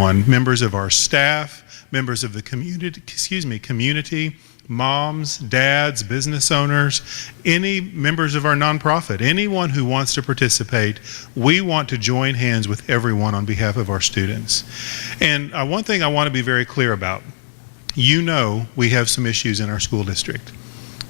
everyone, members of our staff, members of the community, moms, dads, business owners, any members of our nonprofit, anyone who wants to participate. We want to join hands with everyone on behalf of our students. And one thing I want to be very clear about, you know we have some issues in our school district.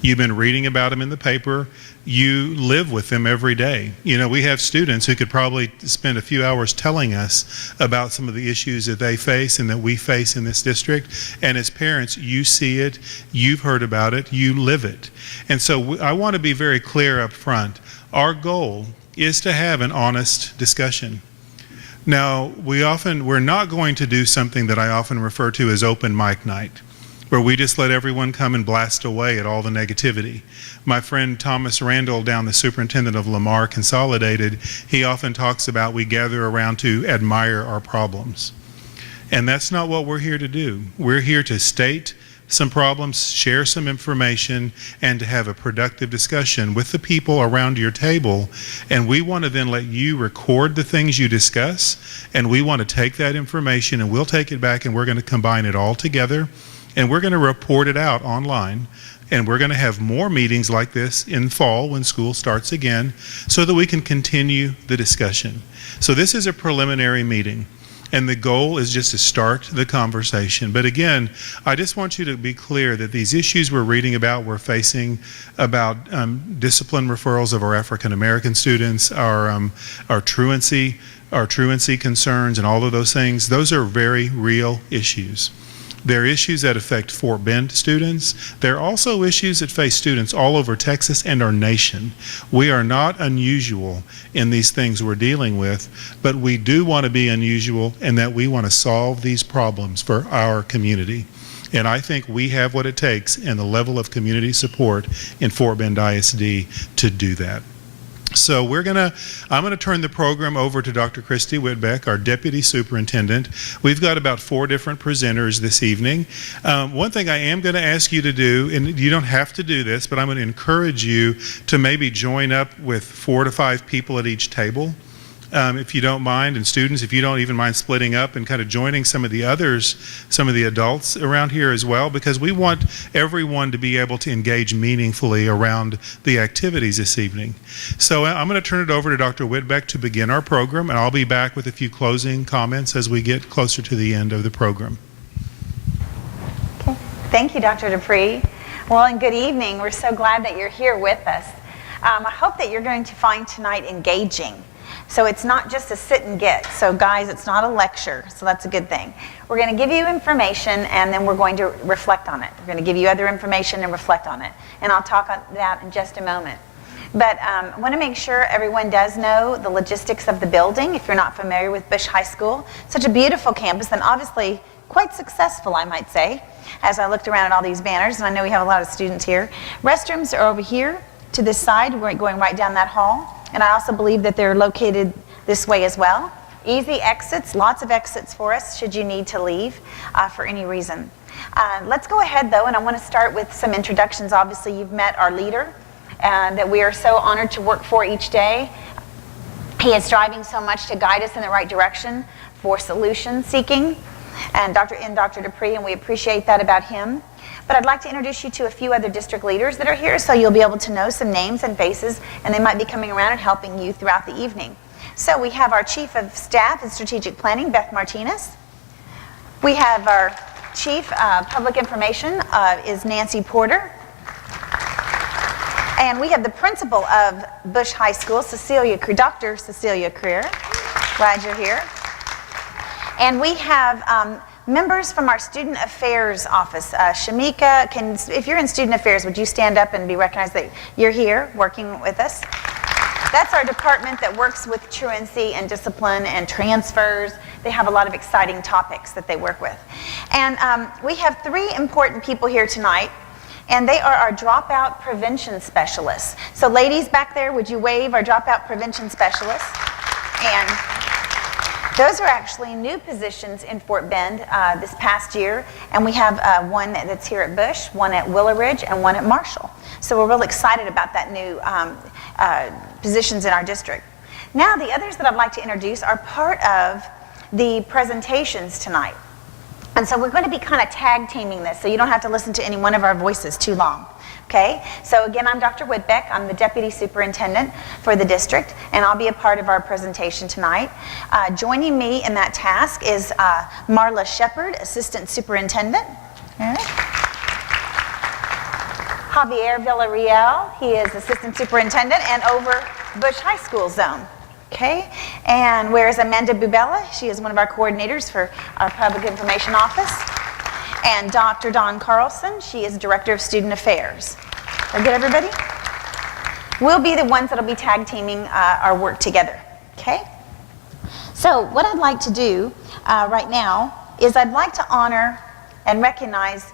You've been reading about them in the paper. You live with them every day. You know, we have students who could probably spend a few hours telling us about some of the issues that they face and that we face in this district. And as parents, you see it, you've heard about it, you live it. And so I want to be very clear up front. Our goal is to have an honest discussion. Now, we're not going to do something that I often refer to as open mic night, where we just let everyone come and blast away at all the negativity. My friend Thomas Randall, down the superintendent of Lamar Consolidated, he often talks about we gather around to admire our problems. And that's not what we're here to do. We're here to state some problems, share some information, and to have a productive discussion with the people around your table. And we want to then let you record the things you discuss, and we want to take that information and we'll take it back and we're going to combine it all together. And we're going to report it out online, and we're going to have more meetings like this in fall when school starts again so that we can continue the discussion. So this is a preliminary meeting, and the goal is just to start the conversation. But again, I just want you to be clear that these issues we're reading about, we're facing about discipline referrals of our African American students, our truancy concerns, and all of those things, those are very real issues. There are issues that affect Fort Bend students. There are also issues that face students all over Texas and our nation. We are not unusual in these things we're dealing with, but we do want to be unusual in that we want to solve these problems for our community. And I think we have what it takes and the level of community support in Fort Bend ISD to do that. So I'm gonna turn the program over to Dr. Christy Whitbeck, our Deputy Superintendent. We've got about 4 different presenters this evening. One thing I am gonna ask you to do, and you don't have to do this, but I'm gonna encourage you to maybe join up with 4 to 5 people at each table. If you don't mind, and students, if you don't even mind splitting up and kind of joining some of the others, some of the adults around here as well, because we want everyone to be able to engage meaningfully around the activities this evening. So I'm going to turn it over to Dr. Whitbeck to begin our program, and I'll be back with a few closing comments as we get closer to the end of the program. Okay. Thank you, Dr. Dupree. Well, and good evening. We're so glad that you're here with us. I hope that you're going to find tonight engaging. So it's not just a sit and get. So guys, it's not a lecture, so that's a good thing. We're going to give you information and then we're going to reflect on it. We're going to give you other information and reflect on it. And I'll talk on that in just a moment. But I want to make sure everyone does know the logistics of the building. If you're not familiar with Bush High School, such a beautiful campus and obviously quite successful, I might say, as I looked around at all these banners, and I know we have a lot of students here. Restrooms are over here to this side. We're going right down that hall. And I also believe that they're located this way as well. Easy exits, lots of exits for us should you need to leave for any reason. Let's go ahead though, and I want to start with some introductions. Obviously you've met our leader that we are so honored to work for each day. He is striving so much to guide us in the right direction for solution seeking, and Dr. Dupree, and we appreciate that about him. But I'd like to introduce you to a few other district leaders that are here so you'll be able to know some names and faces, and they might be coming around and helping you throughout the evening. So we have our Chief of Staff and Strategic Planning, Beth Martinez. We have our Chief Public Information is Nancy Porter. And we have the Principal of Bush High School, Dr. Cecilia Creer. Glad you're here. And we have members from our Student Affairs Office. Shamika, if you're in Student Affairs, would you stand up and be recognized that you're here working with us? That's our department that works with truancy and discipline and transfers. They have a lot of exciting topics that they work with. And we have 3 important people here tonight, and they are our dropout prevention specialists. So ladies back there, would you wave our dropout prevention specialists? And those are actually new positions in Fort Bend this past year, and we have one that's here at Bush, one at Willow Ridge, and one at Marshall. So we're real excited about that new positions in our district. Now the others that I'd like to introduce are part of the presentations tonight. And so we're going to be kind of tag teaming this, so you don't have to listen to any one of our voices too long. Okay? So again, I'm Dr. Whitbeck. I'm the Deputy Superintendent for the district, and I'll be a part of our presentation tonight. Joining me in that task is Marla Shepard, Assistant Superintendent. All right. Javier Villarreal, he is Assistant Superintendent and over Bush High School Zone. Okay, and where's Amanda Bubella? She is one of our coordinators for our Public Information Office. And Dr. Dawn Carlson, she is Director of Student Affairs. That good, everybody? We'll be the ones that'll be tag teaming our work together. Okay? So what I'd like to do right now is I'd like to honor and recognize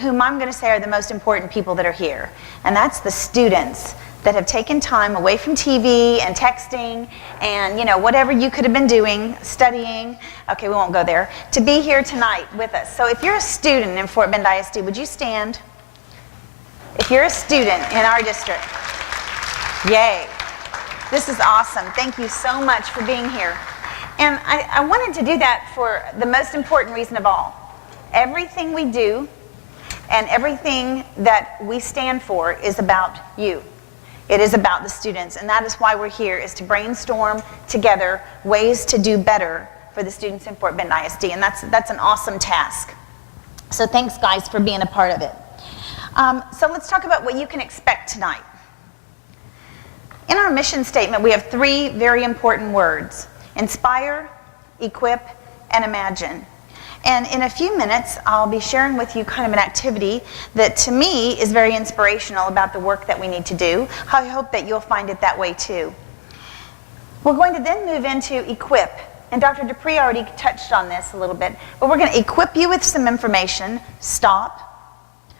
whom I'm going to say are the most important people that are here, and that's the students that have taken time away from TV and texting and, you know, whatever you could have been doing, studying, okay, we won't go there, to be here tonight with us. So if you're a student in Fort Bend ISD, would you stand? If you're a student in our district, yay. This is awesome. Thank you so much for being here. And I wanted to do that for the most important reason of all. Everything we do and everything that we stand for is about you. It is about the students, and that is why we're here, is to brainstorm together ways to do better for the students in Fort Bend ISD, and that's an awesome task. So thanks, guys, for being a part of it. So let's talk about what you can expect tonight. In our mission statement, we have 3 very important words: inspire, equip, and imagine. And in a few minutes, I'll be sharing with you kind of an activity that to me is very inspirational about the work that we need to do. I hope that you'll find it that way too. We're going to then move into equip. And Dr. Dupree already touched on this a little bit, but we're going to equip you with some information, stop,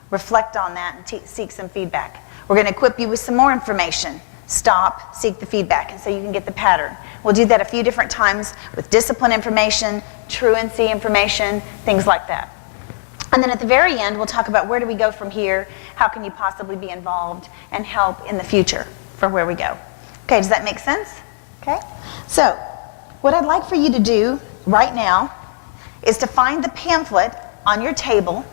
reflect on that, and seek some feedback. We're going to equip you with some more information, stop, seek the feedback, and so you can get the pattern. We'll do that a few different times with discipline information, truancy information, things like that. And then at the very end, we'll talk about where do we go from here, how can you possibly be involved and help in the future for where we go. Okay, does that make sense? Okay? So, what I'd like for you to do right now is to find the pamphlet on your table,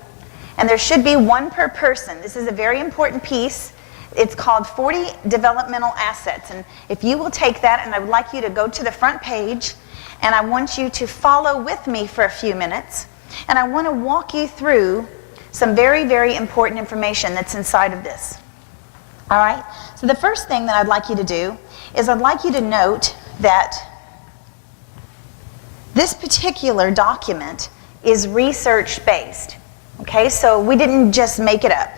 and there should be one per person. This is a very important piece. It's called 40 Developmental Assets, and if you will take that, and I would like you to go to the front page, and I want you to follow with me for a few minutes, and I want to walk you through some very, very important information that's inside of this. All right? So the first thing that I'd like you to do is I'd like you to note that this particular document is research-based. Okay? So we didn't just make it up.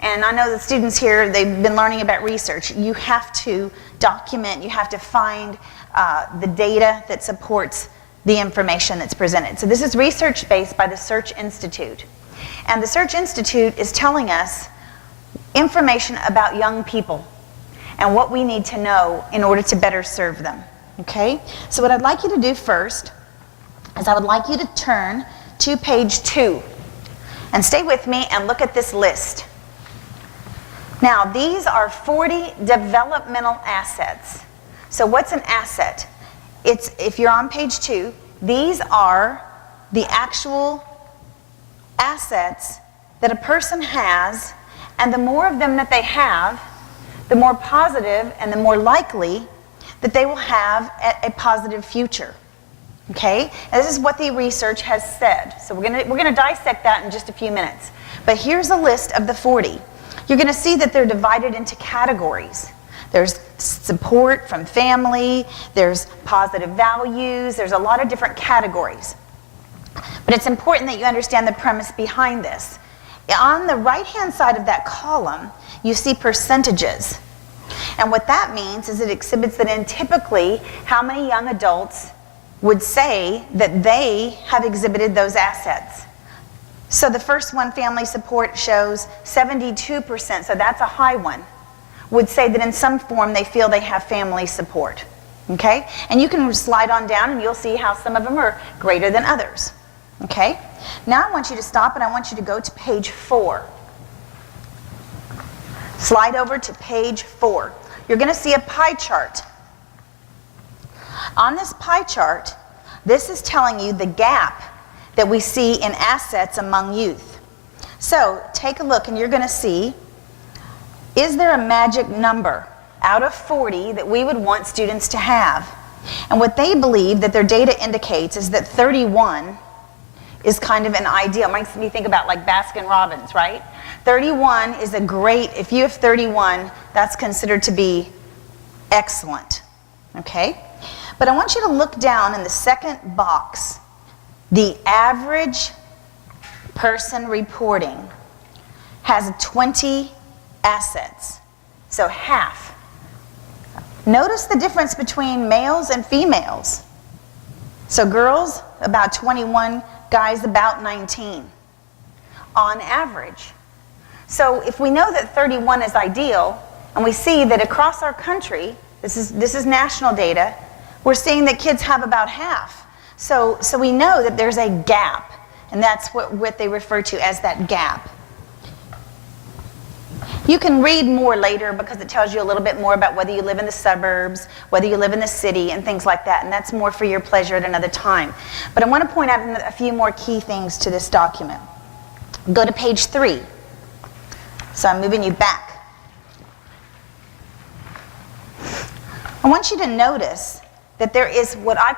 And I know the students here, they've been learning about research. You have to document, you have to find the data that supports the information that's presented. So this is research-based by the Search Institute. And the Search Institute is telling us information about young people and what we need to know in order to better serve them. Okay? So what I'd like you to do first is I would like you to turn to page 2. And stay with me and look at this list. Now, these are 40 developmental assets. So what's an asset? It's, if you're on page 2, these are the actual assets that a person has, and the more of them that they have, the more positive and the more likely that they will have a positive future. Okay? And this is what the research has said. So we're going to dissect that in just a few minutes. But here's a list of the 40. You're going to see that they're divided into categories. There's support from family, there's positive values, there's a lot of different categories. But it's important that you understand the premise behind this. On the right-hand side of that column, you see percentages. And what that means is it exhibits that in typically how many young adults would say that they have exhibited those assets. So the first one, family support, shows 72%, so that's a high one, would say that in some form they feel they have family support. Okay? And you can slide on down and you'll see how some of them are greater than others. Okay? Now I want you to stop and I want you to go to page 4. Slide over to page 4. You're going to see a pie chart. On this pie chart, This is telling you the gap that we see in assets among youth. So take a look and you're going to see, is there a magic number out of 40 that we would want students to have? And what they believe that their data indicates is that 31 is kind of an ideal. Makes me think about like Baskin Robbins, right? 31 is a great, if you have 31, that's considered to be excellent, okay? But I want you to look down in the second box. The average person reporting has 20 assets, so half. Notice the difference between males and females. So girls, about 21, guys, about 19, on average. So if we know that 31 is ideal, and we see that across our country, this is national data, we're seeing that kids have about half. So we know that there's a gap, and that's what they refer to as that gap. You can read more later because it tells you a little bit more about whether you live in the suburbs, whether you live in the city, and things like that, and that's more for your pleasure at another time. But I want to point out a few more key things to this document. Go to page 3. So I'm moving you back. I want you to notice that there is what I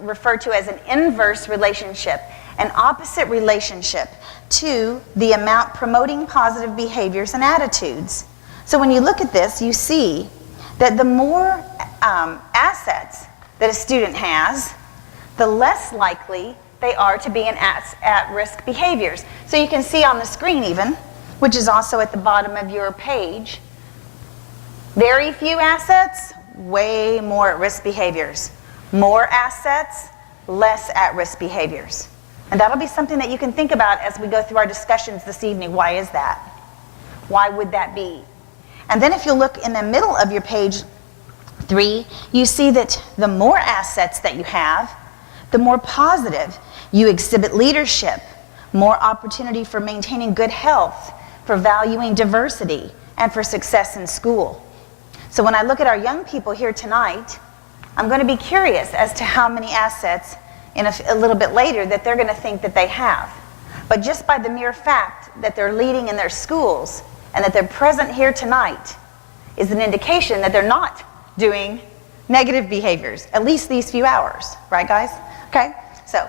refer to as an inverse relationship, an opposite relationship to the amount promoting positive behaviors and attitudes. So when you look at this, you see that the more assets that a student has, the less likely they are to be in at-risk behaviors. So you can see on the screen even, which is also at the bottom of your page, very few assets, way more at-risk behaviors. More assets, less at-risk behaviors. And that'll be something that you can think about as we go through our discussions this evening. Why is that? Why would that be? And then if you look in the middle of your page 3, you see that the more assets that you have, the more positive you exhibit leadership, more opportunity for maintaining good health, for valuing diversity, and for success in school. So when I look at our young people here tonight, I'm going to be curious as to how many assets in a little bit later that they're going to think that they have. But just by the mere fact that they're leading in their schools and that they're present here tonight is an indication that they're not doing negative behaviors, at least these few hours. Right, guys? Okay? So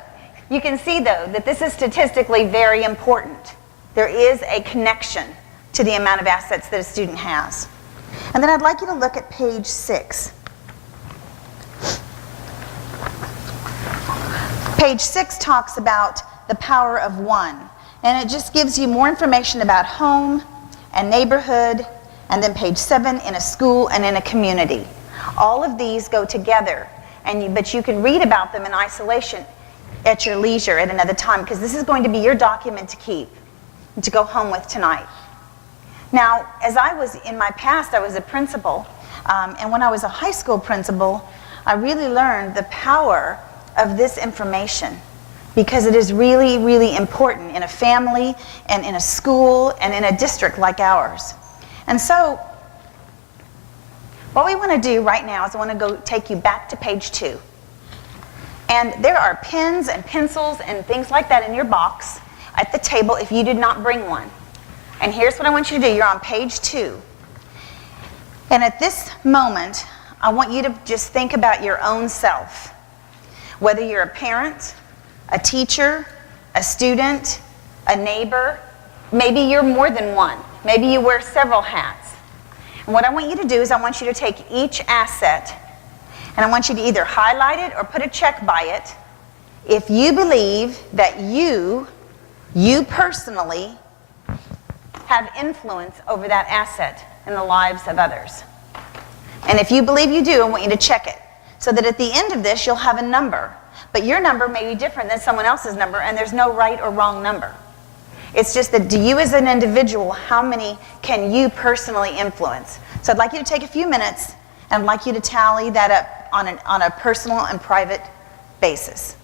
you can see, though, that this is statistically very important. There is a connection to the amount of assets that a student has. And then I'd like you to look at page 6. Page 6 talks about the power of one, and it just gives you more information about home and neighborhood, and then page 7 in a school and in a community. All of these go together, but you can read about them in isolation at your leisure at another time, because this is going to be your document to keep and to go home with tonight. Now, as I was in my past, I was a principal, and when I was a high school principal, I really learned the power of this information, because it is really, really important in a family and in a school and in a district like ours. And so what we want to do right now is I want to go take you back to page 2. And there are pens and pencils and things like that in your box at the table if you did not bring one. And here's what I want you to do. You're on page 2. And at this moment, I want you to just think about your own self. Whether you're a parent, a teacher, a student, a neighbor, maybe you're more than one. Maybe you wear several hats. And what I want you to do is I want you to take each asset and I want you to either highlight it or put a check by it if you believe that you personally have influence over that asset in the lives of others. And if you believe you do, I want you to check it, so that at the end of this, you'll have a number. But your number may be different than someone else's number, and there's no right or wrong number. It's just that do you as an individual, how many can you personally influence? So I'd like you to take a few minutes, and I'd like you to tally that up on a personal and private basis.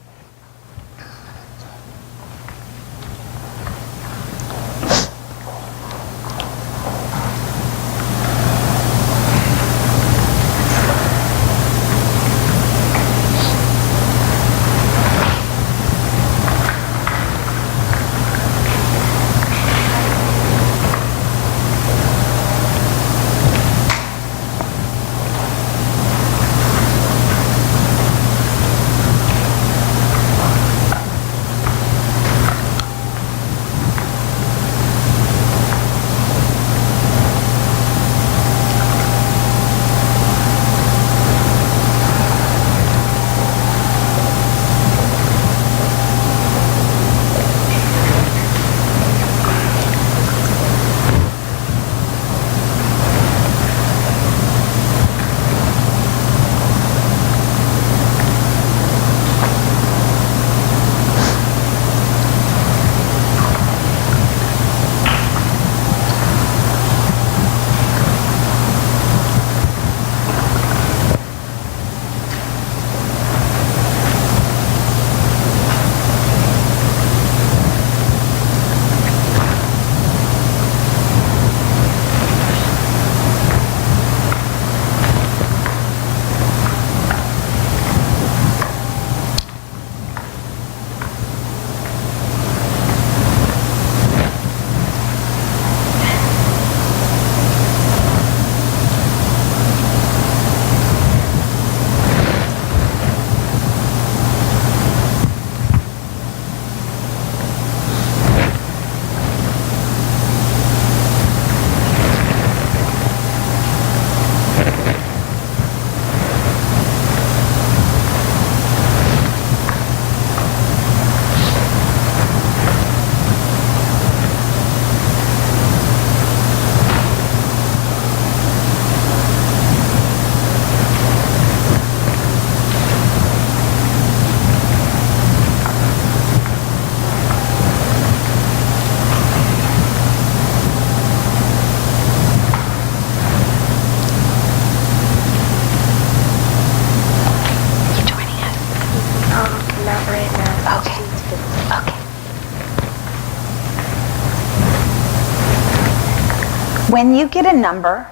When you get a number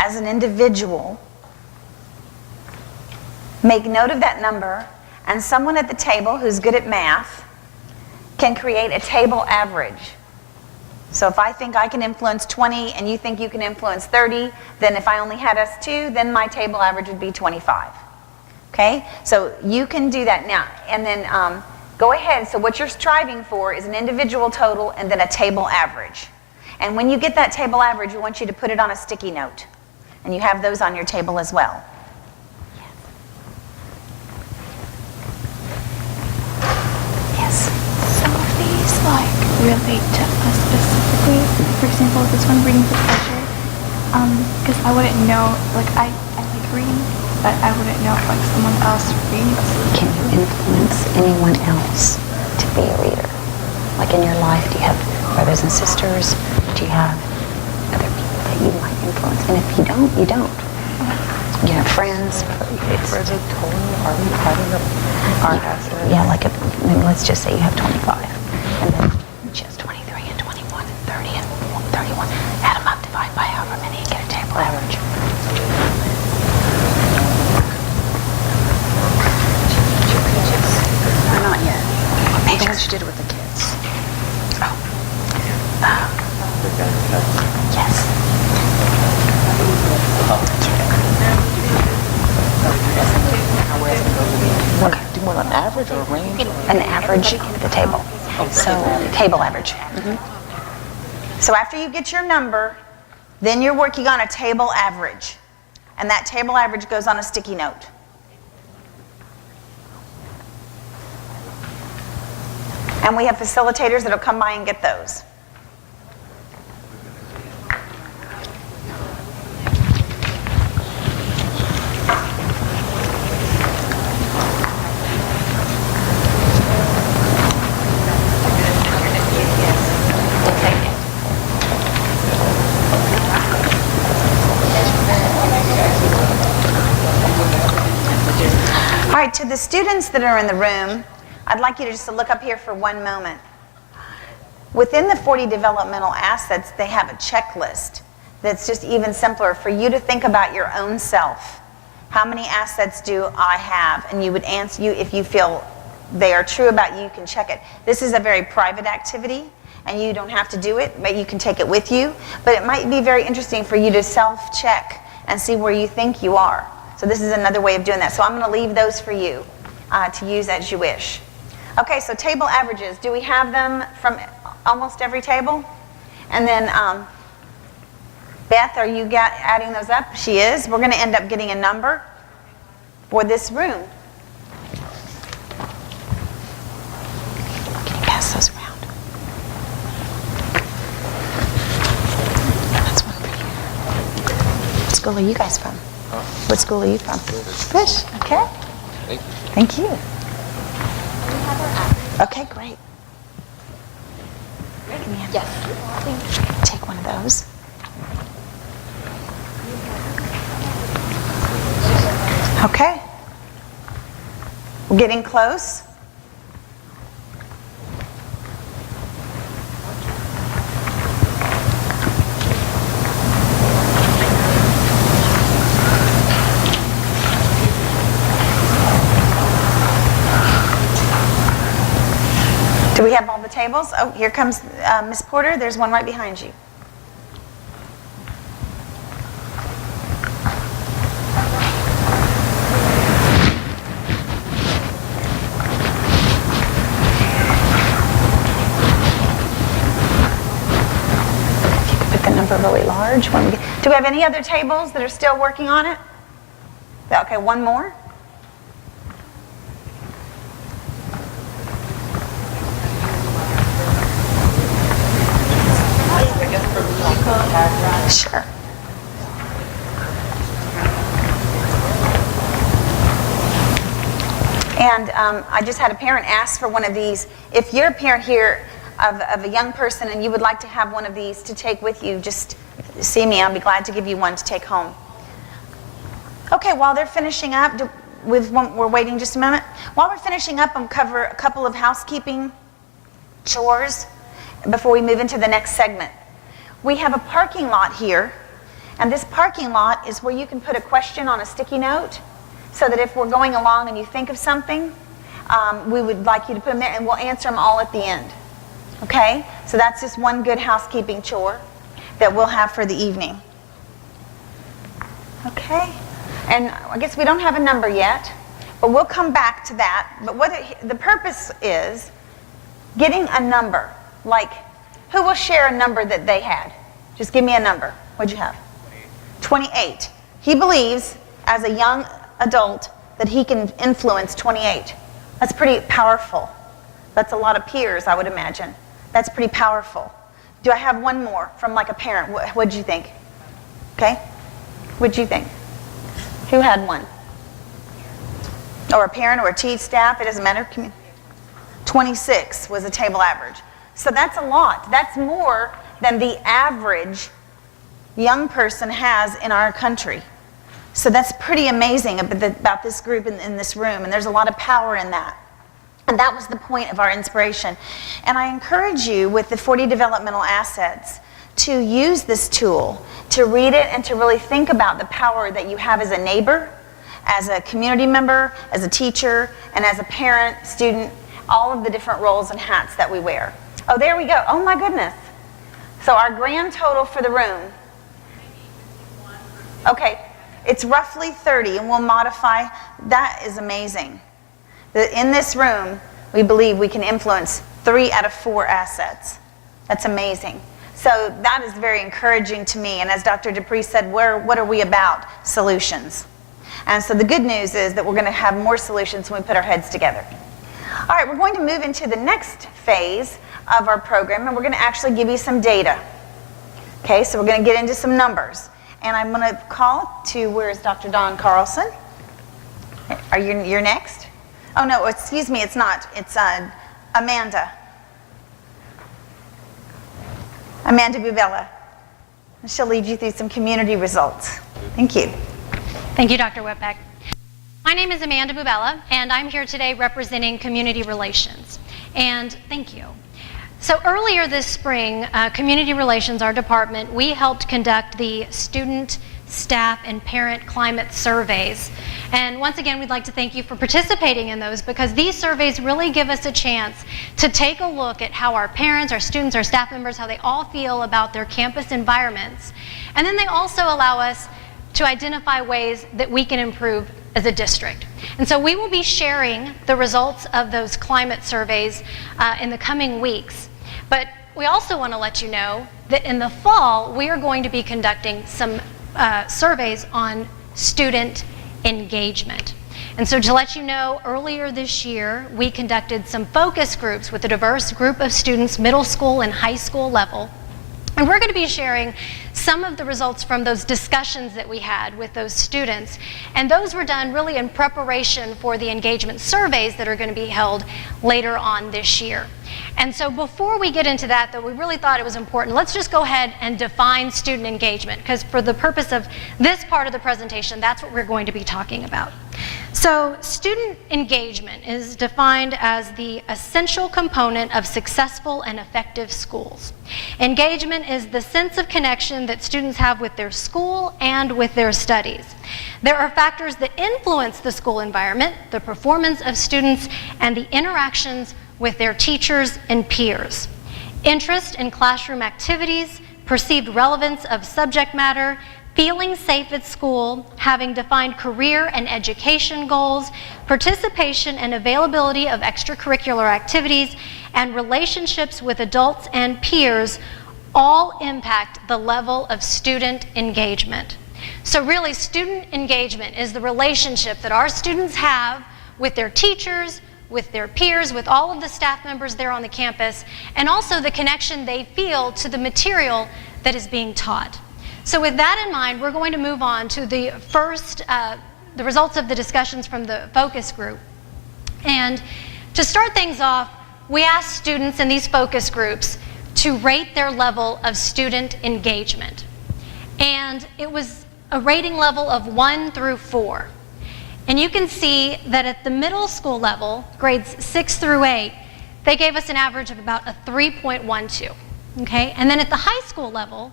as an individual, make note of that number, and someone at the table who's good at math can create a table average. So if I think I can influence 20 and you think you can influence 30, then if I only had us two, then my table average would be 25. Okay? So you can do that now. And then go ahead. So what you're striving for is an individual total and then a table average. And when you get that table average, we want you to put it on a sticky note. And you have those on your table as well. Yes. Some of these relate to us specifically. For example, this one, reading for pleasure. Because I wouldn't know, I like reading, but I wouldn't know if someone else reads. Can you influence anyone else to be a reader? Like in your life, do you have brothers and sisters? Do you have other people that you might influence? And if you don't, you don't. You have friends. For the total, are we having our assets? Yeah, let's just say you have 25. And then she has 23 and 21 and 30 and 31. Add them up, divide by however many, and get a table average. Not yet. What Maybe pages? what you did with the kids. Oh. Yes. Okay. Do you want an average or a range? An average at the table. So, table average. So after you get your number, then you're working on a table average. And that table average goes on a sticky note. And we have facilitators that'll come by and get those. All right, to the students that are in the room, I'd like you to just look up here for one moment. Within the 40 developmental assets, they have a checklist that's just even simpler for you to think about your own self. How many assets do I have? And you would answer, if you feel they are true about you, you can check it. This is a very private activity, and you don't have to do it, but you can take it with you. But it might be very interesting for you to self-check and see where you think you are. So this is another way of doing that. So I'm going to leave those for you to use as you wish. Okay, so table averages. Do we have them from almost every table? And then, Beth, are you adding those up? She is. We're going to end up getting a number for this room. Can you pass those around? That's one for you. What school are you guys from? What school are you from? Fish. Okay. Thank you. Thank you. Okay, great. Yes. Take one of those. Okay. We're getting close. Do we have all the tables? Oh, here comes Miss Porter. There's one right behind you. If you could put the number really large. Do we have any other tables that are still working on it? Okay, one more. Sure. And I just had a parent ask for one of these. If you're a parent here of a young person and you would like to have one of these to take with you, just see me. I'll be glad to give you one to take home. Okay, while they're finishing up, we're waiting just a moment. While we're finishing up, I'll cover a couple of housekeeping chores before we move into the next segment. we have a parking lot here, and this parking lot is where you can put a question on a sticky note, so that if we're going along and you think of something, we would like you to put them there, and we'll answer them all at the end. Okay? So that's just one good housekeeping chore that we'll have for the evening. Okay? And I guess we don't have a number yet, but we'll come back to that. But the purpose is getting a number. Like, who will share a number that they had? Just give me a number. What'd you have? 28. He believes, as a young adult, that he can influence 28. That's pretty powerful. That's a lot of peers, I would imagine. That's pretty powerful. Do I have one more from like a parent? What'd you think? Okay? What'd you think? Who had one? Or a parent or a teach staff, it doesn't matter. 26 was a table average. So that's a lot. That's more than the average young person has in our country. So that's pretty amazing about this group in this room, and there's a lot of power in that. And that was the point of our inspiration. And I encourage you with the 40 Developmental Assets to use this tool, to read it and to really think about the power that you have as a neighbor, as a community member, as a teacher, and as a parent, student, all of the different roles and hats that we wear. Oh, there we go. Oh my goodness. So our grand total for the room. Okay, it's roughly 30, and we'll modify. That is amazing. In this room, we believe we can influence 3 out of 4 assets. That's amazing. So that is very encouraging to me. And as Dr. Dupree said, what are we about? Solutions. And so the good news is that we're going to have more solutions when we put our heads together. All right, we're going to move into the next phase of our program, and we're going to actually give you some data. Okay, so we're going to get into some numbers. And I'm going to call to, where's Dr. Don Carlson? You're next? Oh, no, excuse me, it's not. It's Amanda. Amanda Bubella. She'll lead you through some community results. Thank you. Thank you, Dr. Whitbeck. My name is Amanda Bubella, and I'm here today representing Community Relations. And thank you. So earlier this spring, Community Relations, our department, we helped conduct the student, staff, and parent climate surveys. And once again, we'd like to thank you for participating in those, because these surveys really give us a chance to take a look at how our parents, our students, our staff members, how they all feel about their campus environments. And then they also allow us to identify ways that we can improve as a district. And so we will be sharing the results of those climate surveys in the coming weeks. But we also want to let you know that in the fall, we are going to be conducting some surveys on student engagement. And so to let you know, earlier this year, we conducted some focus groups with a diverse group of students, middle school and high school level. And we're going to be sharing some of the results from those discussions that we had with those students. And those were done really in preparation for the engagement surveys that are going to be held later on this year. And so before we get into that, though, we really thought it was important. Let's just go ahead and define student engagement, because for the purpose of this part of the presentation, that's what we're going to be talking about. So student engagement is defined as the essential component of successful and effective schools. Engagement is the sense of connection that students have with their school and with their studies. There are factors that influence the school environment, the performance of students, and the interactions with their teachers and peers. Interest in classroom activities, perceived relevance of subject matter, feeling safe at school, having defined career and education goals, participation and availability of extracurricular activities, and relationships with adults and peers all impact the level of student engagement. So really, student engagement is the relationship that our students have with their teachers, with their peers, with all of the staff members there on the campus, and also the connection they feel to the material that is being taught. So with that in mind, we're going to move on to the first, the results of the discussions from the focus group. And to start things off, we asked students in these focus groups to rate their level of student engagement. And it was a rating level of 1 through 4. And you can see that at the middle school level, grades 6 through 8, they gave us an average of about a 3.12. Okay, and then at the high school level,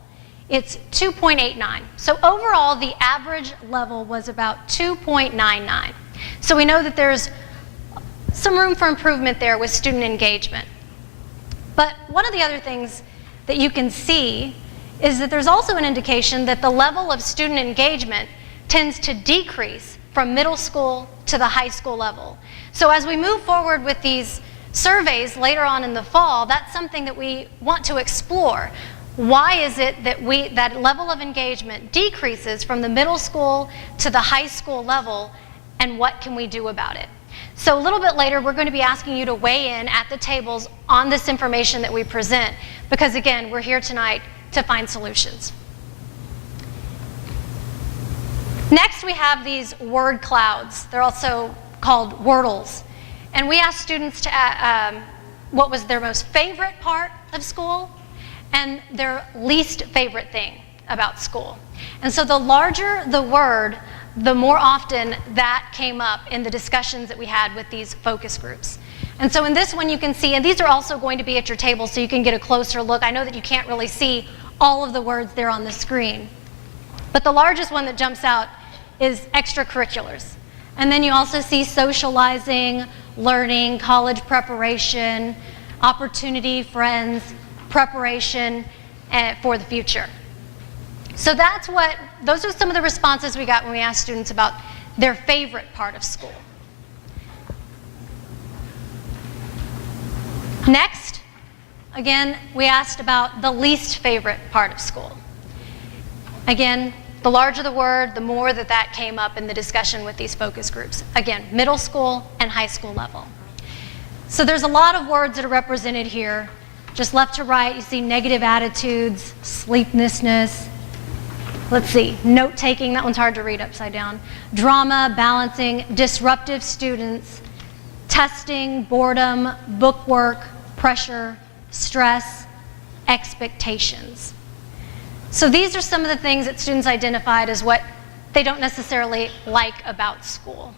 it's 2.89. So overall, the average level was about 2.99. So we know that there's some room for improvement there with student engagement. But one of the other things that you can see is that there's also an indication that the level of student engagement tends to decrease from middle school to the high school level. So as we move forward with these surveys later on in the fall, that's something that we want to explore. Why is it that that level of engagement decreases from the middle school to the high school level, and what can we do about it? So a little bit later, we're going to be asking you to weigh in at the tables on this information that we present, because again, we're here tonight to find solutions. Next, we have these word clouds. They're also called wordles. And we asked students to what was their most favorite part of school and their least favorite thing about school. And so the larger the word, the more often that came up in the discussions that we had with these focus groups. And so in this one you can see, and these are also going to be at your table so you can get a closer look. I know that you can't really see all of the words there on the screen, but the largest one that jumps out is extracurriculars. And then you also see socializing, learning, college preparation, opportunity, friends, preparation for the future. So those are some of the responses we got when we asked students about their favorite part of school. Next, again, we asked about the least favorite part of school. Again, the larger the word, the more that came up in the discussion with these focus groups. Again, middle school and high school level. So there's a lot of words that are represented here. Just left to right, you see negative attitudes, sleeplessness. Let's see, note-taking, that one's hard to read upside down. Drama, balancing, disruptive students, testing, boredom, bookwork, pressure, stress, expectations. So these are some of the things that students identified as what they don't necessarily like about school.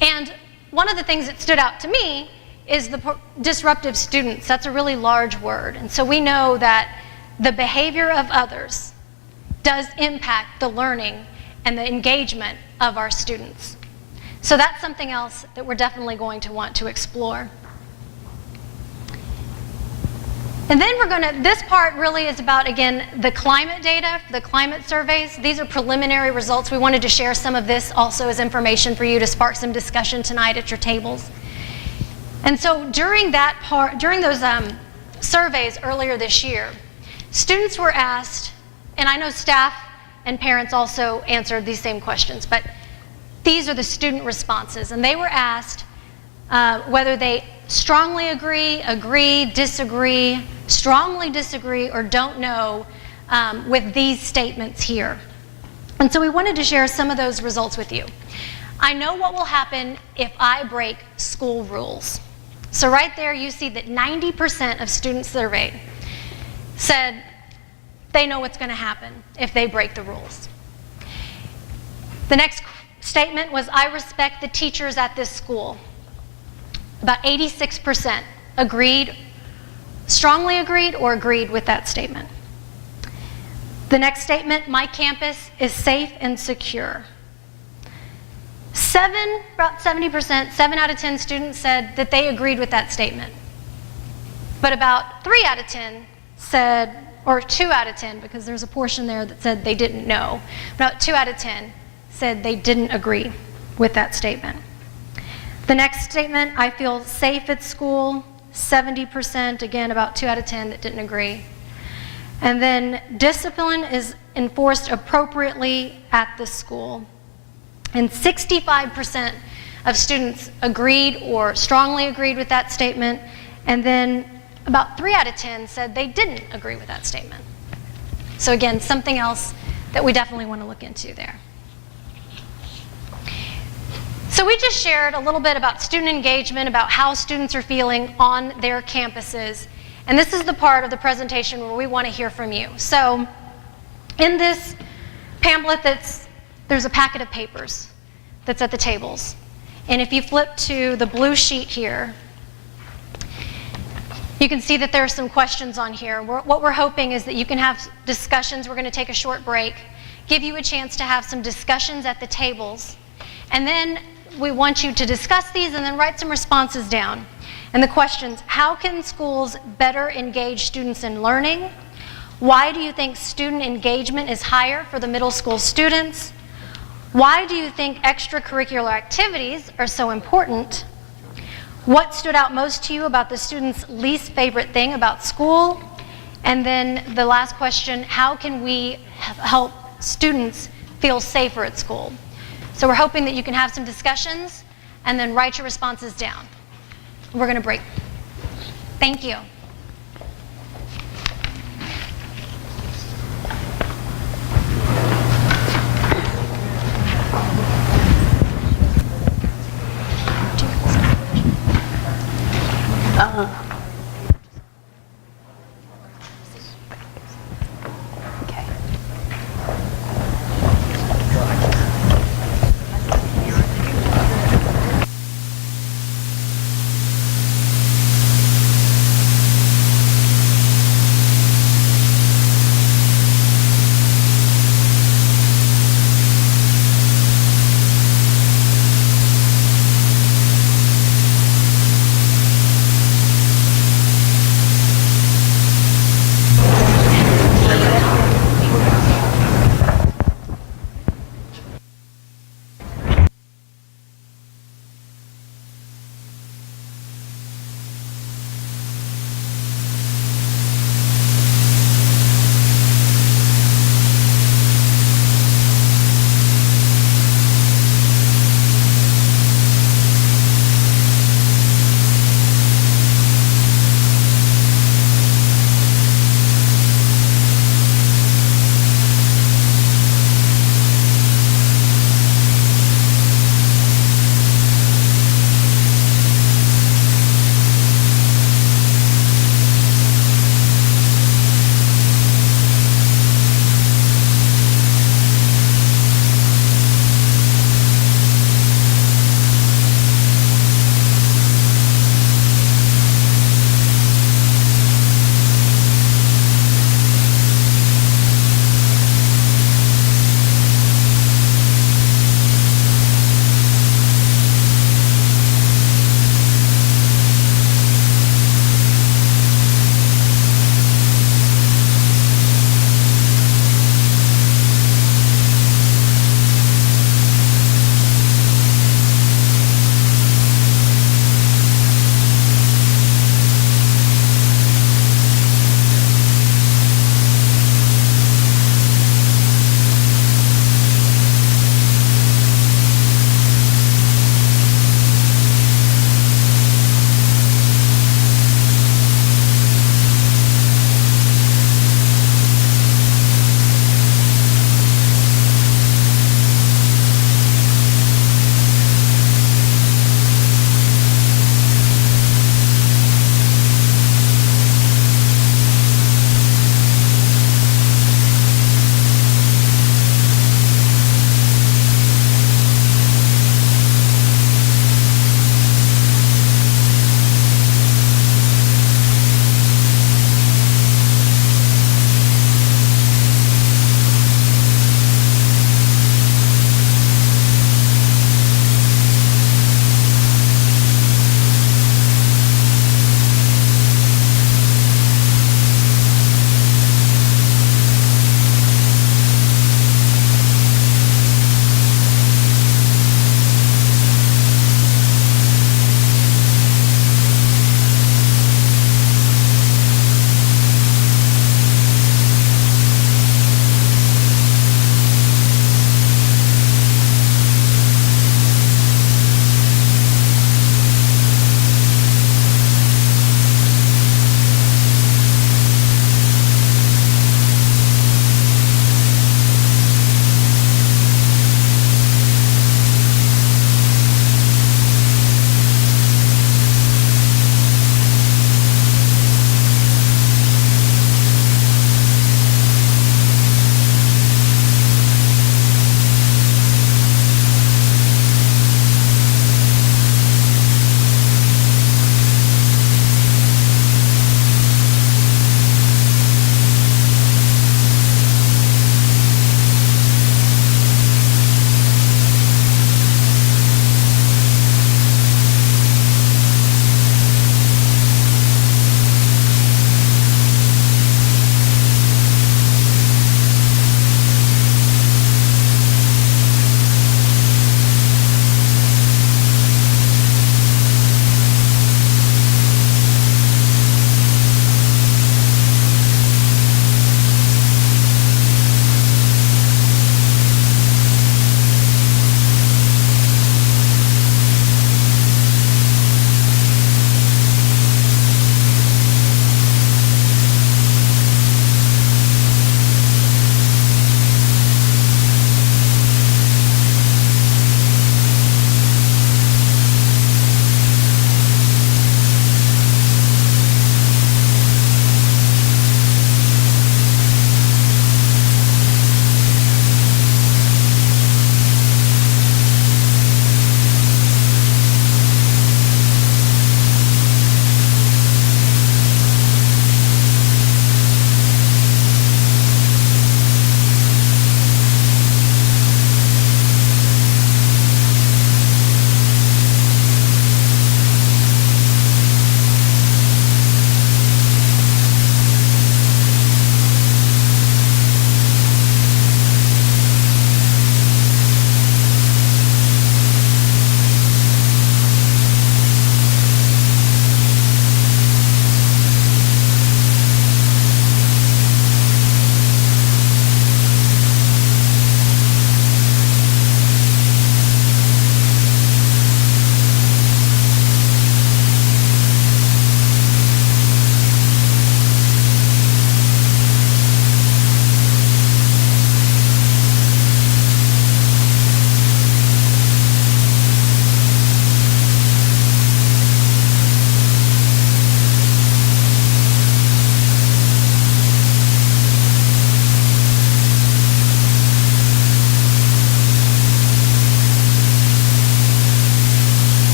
And one of the things that stood out to me is the disruptive students. That's a really large word. And so we know that the behavior of others does impact the learning and the engagement of our students. So that's something else that we're definitely going to want to explore. And then this part really is about, again, the climate data, the climate surveys. These are preliminary results. We wanted to share some of this also as information for you to spark some discussion tonight at your tables. And so during those surveys earlier this year, students were asked, and I know staff and parents also answered these same questions, but these are the student responses. And they were asked whether they strongly agree, disagree, strongly disagree, or don't know with these statements here. And so we wanted to share some of those results with you. I know what will happen if I break school rules. So right there you see that 90% of students surveyed said they know what's going to happen if they break the rules. The next statement was, I respect the teachers at this school. About 86% agreed, strongly agreed, or agreed with that statement. The next statement, my campus is safe and secure. About 70%, 7 out of 10 students said that they agreed with that statement. But about 3 out of 10 said, or 2 out of 10, because there's a portion there that said they didn't know. About 2 out of 10 said they didn't agree with that statement. The next statement, I feel safe at school, 70%, again, about 2 out of 10 that didn't agree. And then discipline is enforced appropriately at the school. And 65% of students agreed or strongly agreed with that statement. And then about 3 out of 10 said they didn't agree with that statement. So again, something else that we definitely want to look into there. So we just shared a little bit about student engagement, about how students are feeling on their campuses. And this is the part of the presentation where we want to hear from you. So in this pamphlet, there's a packet of papers that's at the tables. And if you flip to the blue sheet here, You can see that there are some questions on here. What we're hoping is that you can have discussions. We're going to take a short break, give you a chance to have some discussions at the tables, and then we want you to discuss these and then write some responses down. And the questions: how can schools better engage students in learning? Why do you think student engagement is higher for the middle school students? Why do you think extracurricular activities are so important? What stood out most to you about the students' least favorite thing about school? And then the last question: how can we help students feel safer at school? So we're hoping that you can have some discussions and then write your responses down. We're going to break. Thank you. Okay.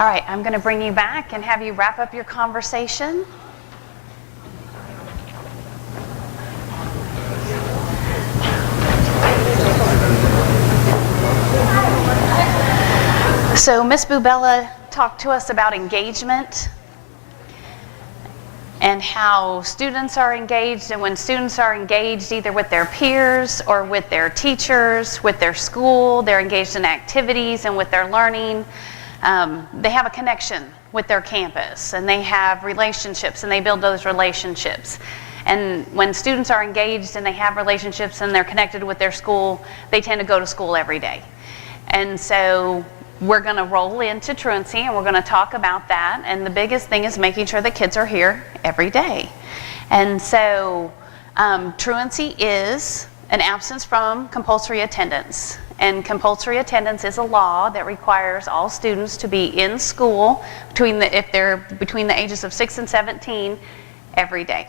All right, I'm going to bring you back and have you wrap up your conversation. So Ms. Bubella talked to us about engagement and how students are engaged, and when students are engaged either with their peers or with their teachers, with their school, they're engaged in activities and with their learning, they have a connection with their campus and they have relationships and they build those relationships. And when students are engaged and they have relationships and they're connected with their school, they tend to go to school every day. And so we're going to roll into truancy and we're going to talk about that. And the biggest thing is making sure that kids are here every day. And so truancy is an absence from compulsory attendance. And compulsory attendance is a law that requires all students to be in school if they're between the ages of 6 and 17 every day.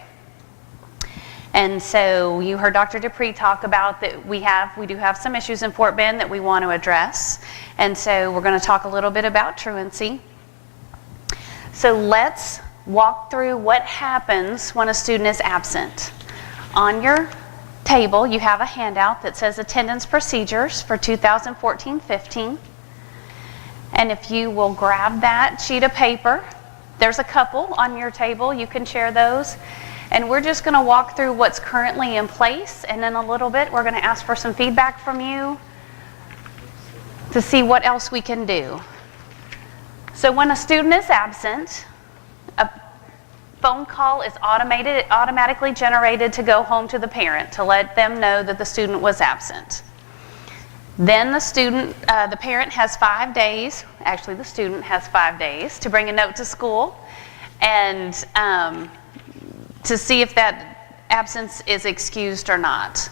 And so you heard Dr. Dupree talk about that we do have some issues in Fort Bend that we want to address. And so we're going to talk a little bit about truancy. So let's walk through what happens when a student is absent. On your table, you have a handout that says attendance procedures for 2014-15. And if you will grab that sheet of paper, there's a couple on your table. You can share those. And we're just going to walk through what's currently in place, and in a little bit we're going to ask for some feedback from you to see what else we can do. So when a student is absent, a phone call is automatically generated to go home to the parent to let them know that the student was absent. Then the parent has 5 days, actually the student has 5 days to bring a note to school and to see if that absence is excused or not.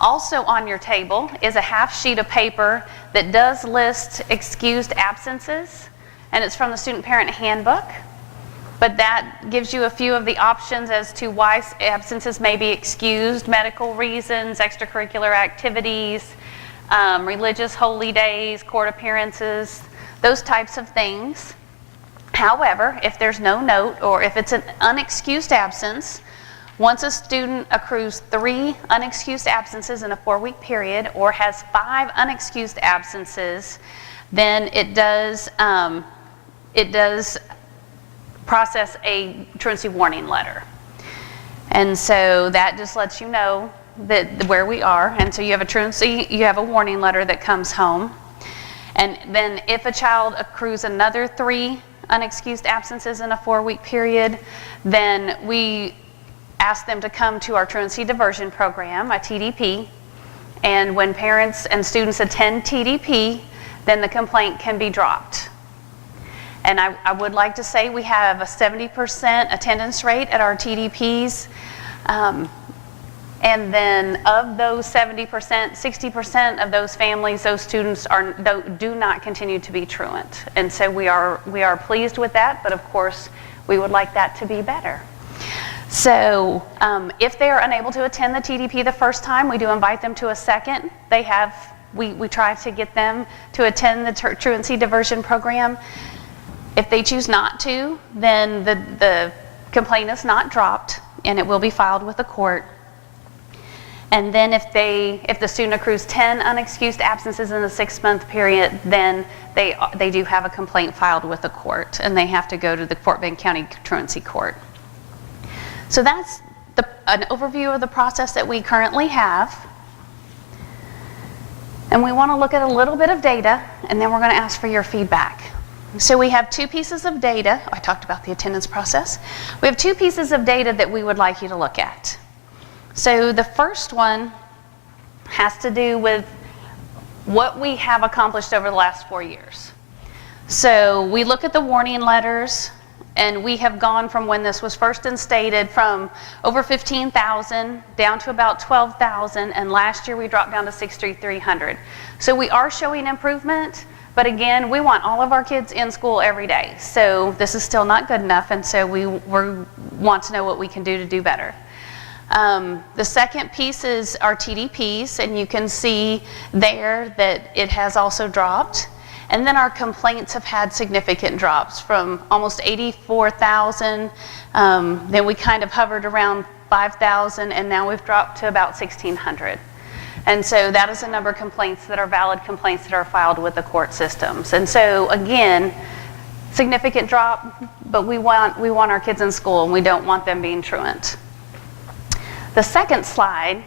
Also on your table is a half sheet of paper that does list excused absences, and it's from the student parent handbook. But that gives you a few of the options as to why absences may be excused: medical reasons, extracurricular activities, religious holy days, court appearances, those types of things. However, if there's no note or if it's an unexcused absence, once a student accrues 3 unexcused absences in a 4-week period or has 5 unexcused absences, then it does process a truancy warning letter. And so that just lets you know that where we are. And so you have a truancy, you have a warning letter that comes home. And then if a child accrues another 3 unexcused absences in a 4-week period, then we ask them to come to our truancy diversion program, a TDP. And when parents and students attend TDP, then the complaint can be dropped. And I would like to say we have a 70% attendance rate at our TDPs. And then of those 70%, 60% of those families, those students do not continue to be truant. And so we are pleased with that, but of course we would like that to be better. So if they are unable to attend the TDP the first time, we do invite them to a second. We try to get them to attend the truancy diversion program. If they choose not to, then the complaint is not dropped and it will be filed with the court. And then if the student accrues 10 unexcused absences in the 6-month period, then they do have a complaint filed with the court and they have to go to the Fort Bend County Truancy Court. So that's an overview of the process that we currently have. And we want to look at a little bit of data, and then we're going to ask for your feedback. So we have 2 pieces of data. I talked about the attendance process. We have 2 pieces of data that we would like you to look at. So the first one has to do with what we have accomplished over the last 4 years. So we look at the warning letters, and we have gone from when this was first instated from over 15,000 down to about 12,000, and last year we dropped down to 6,300. So we are showing improvement, but again, we want all of our kids in school every day. So this is still not good enough, and so we want to know what we can do to do better. The second piece is our TDPs, and you can see there that it has also dropped. And then our complaints have had significant drops from almost 84,000. Then we kind of hovered around 5,000, and now we've dropped to about 1,600. And so that is a number of complaints that are valid complaints that are filed with the court systems. And so again, significant drop, but we want our kids in school, and we don't want them being truant. The second slide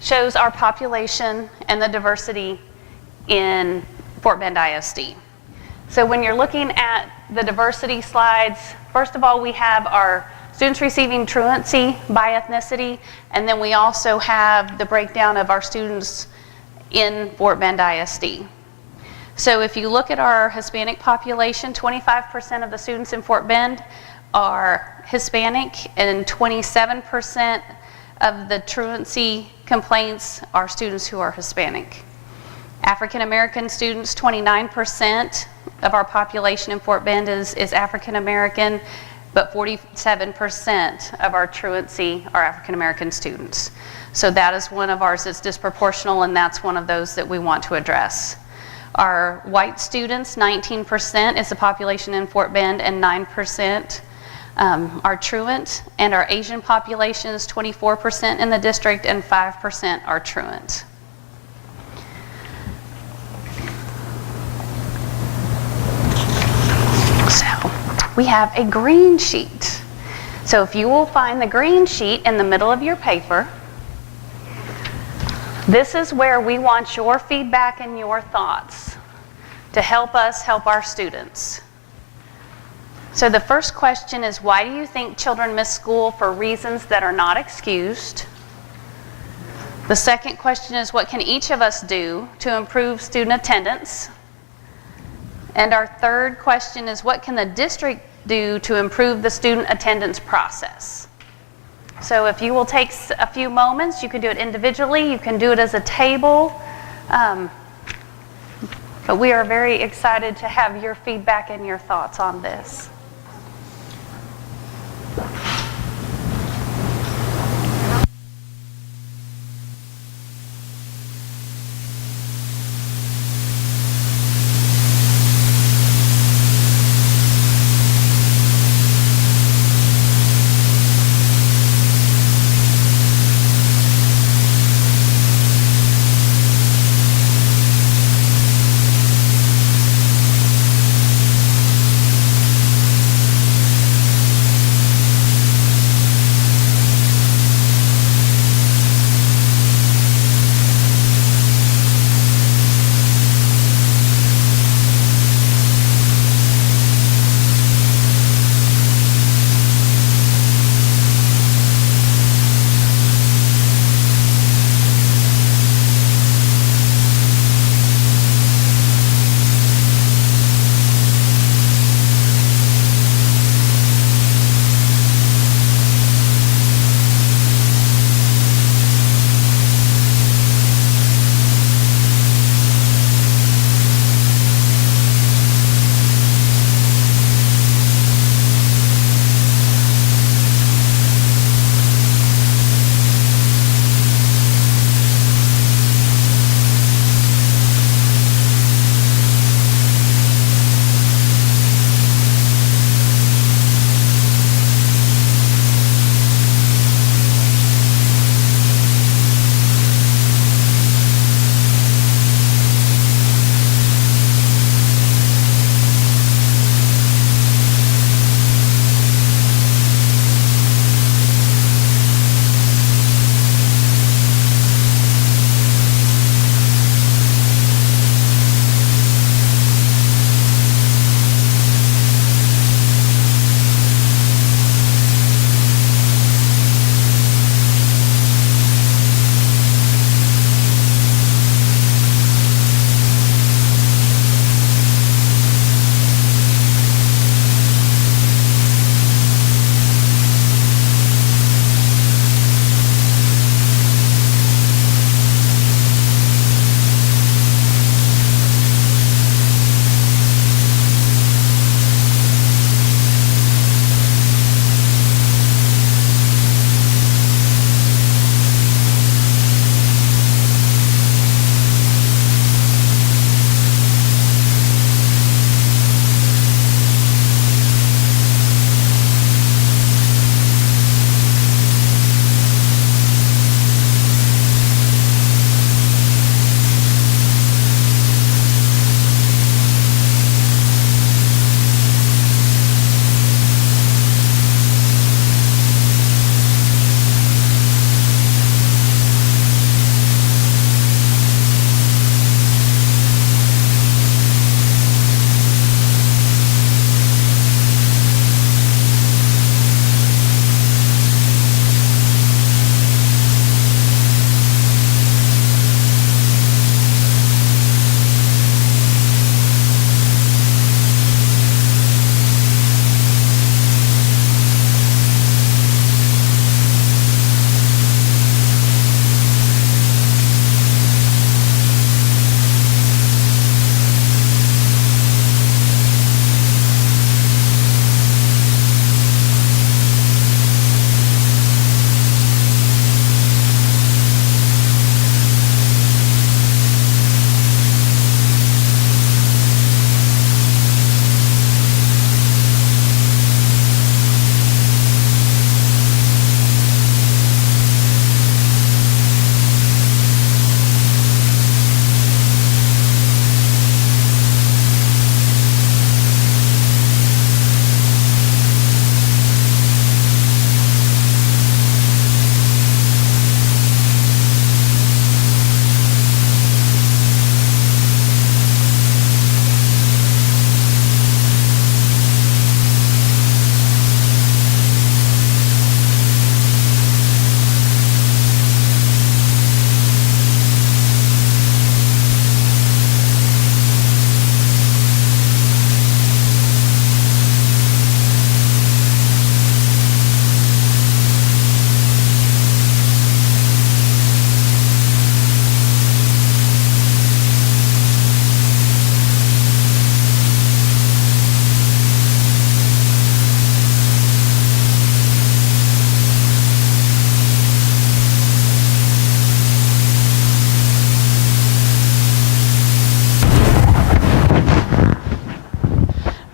shows our population and the diversity in Fort Bend ISD. So when you're looking at the diversity slides, first of all, we have our students receiving truancy by ethnicity, and then we also have the breakdown of our students in Fort Bend ISD. So if you look at our Hispanic population, 25% of the students in Fort Bend are Hispanic, and 27% of the truancy complaints are students who are Hispanic. African American students, 29% of our population in Fort Bend is African American, but 47% of our truancy are African American students. So that is one of ours that's disproportional, and that's one of those that we want to address. Our white students, 19% is the population in Fort Bend, and 9% are truant, and our Asian population is 24% in the district, and 5% are truant. So we have a green sheet. So if you will find the green sheet in the middle of your paper, this is where we want your feedback and your thoughts to help us help our students. So the first question is, why do you think children miss school for reasons that are not excused? The second question is, what can each of us do to improve student attendance? And our third question is, what can the district do to improve the student attendance process? So if you will take a few moments, you can do it individually, you can do it as a table, but we are very excited to have your feedback and your thoughts on this.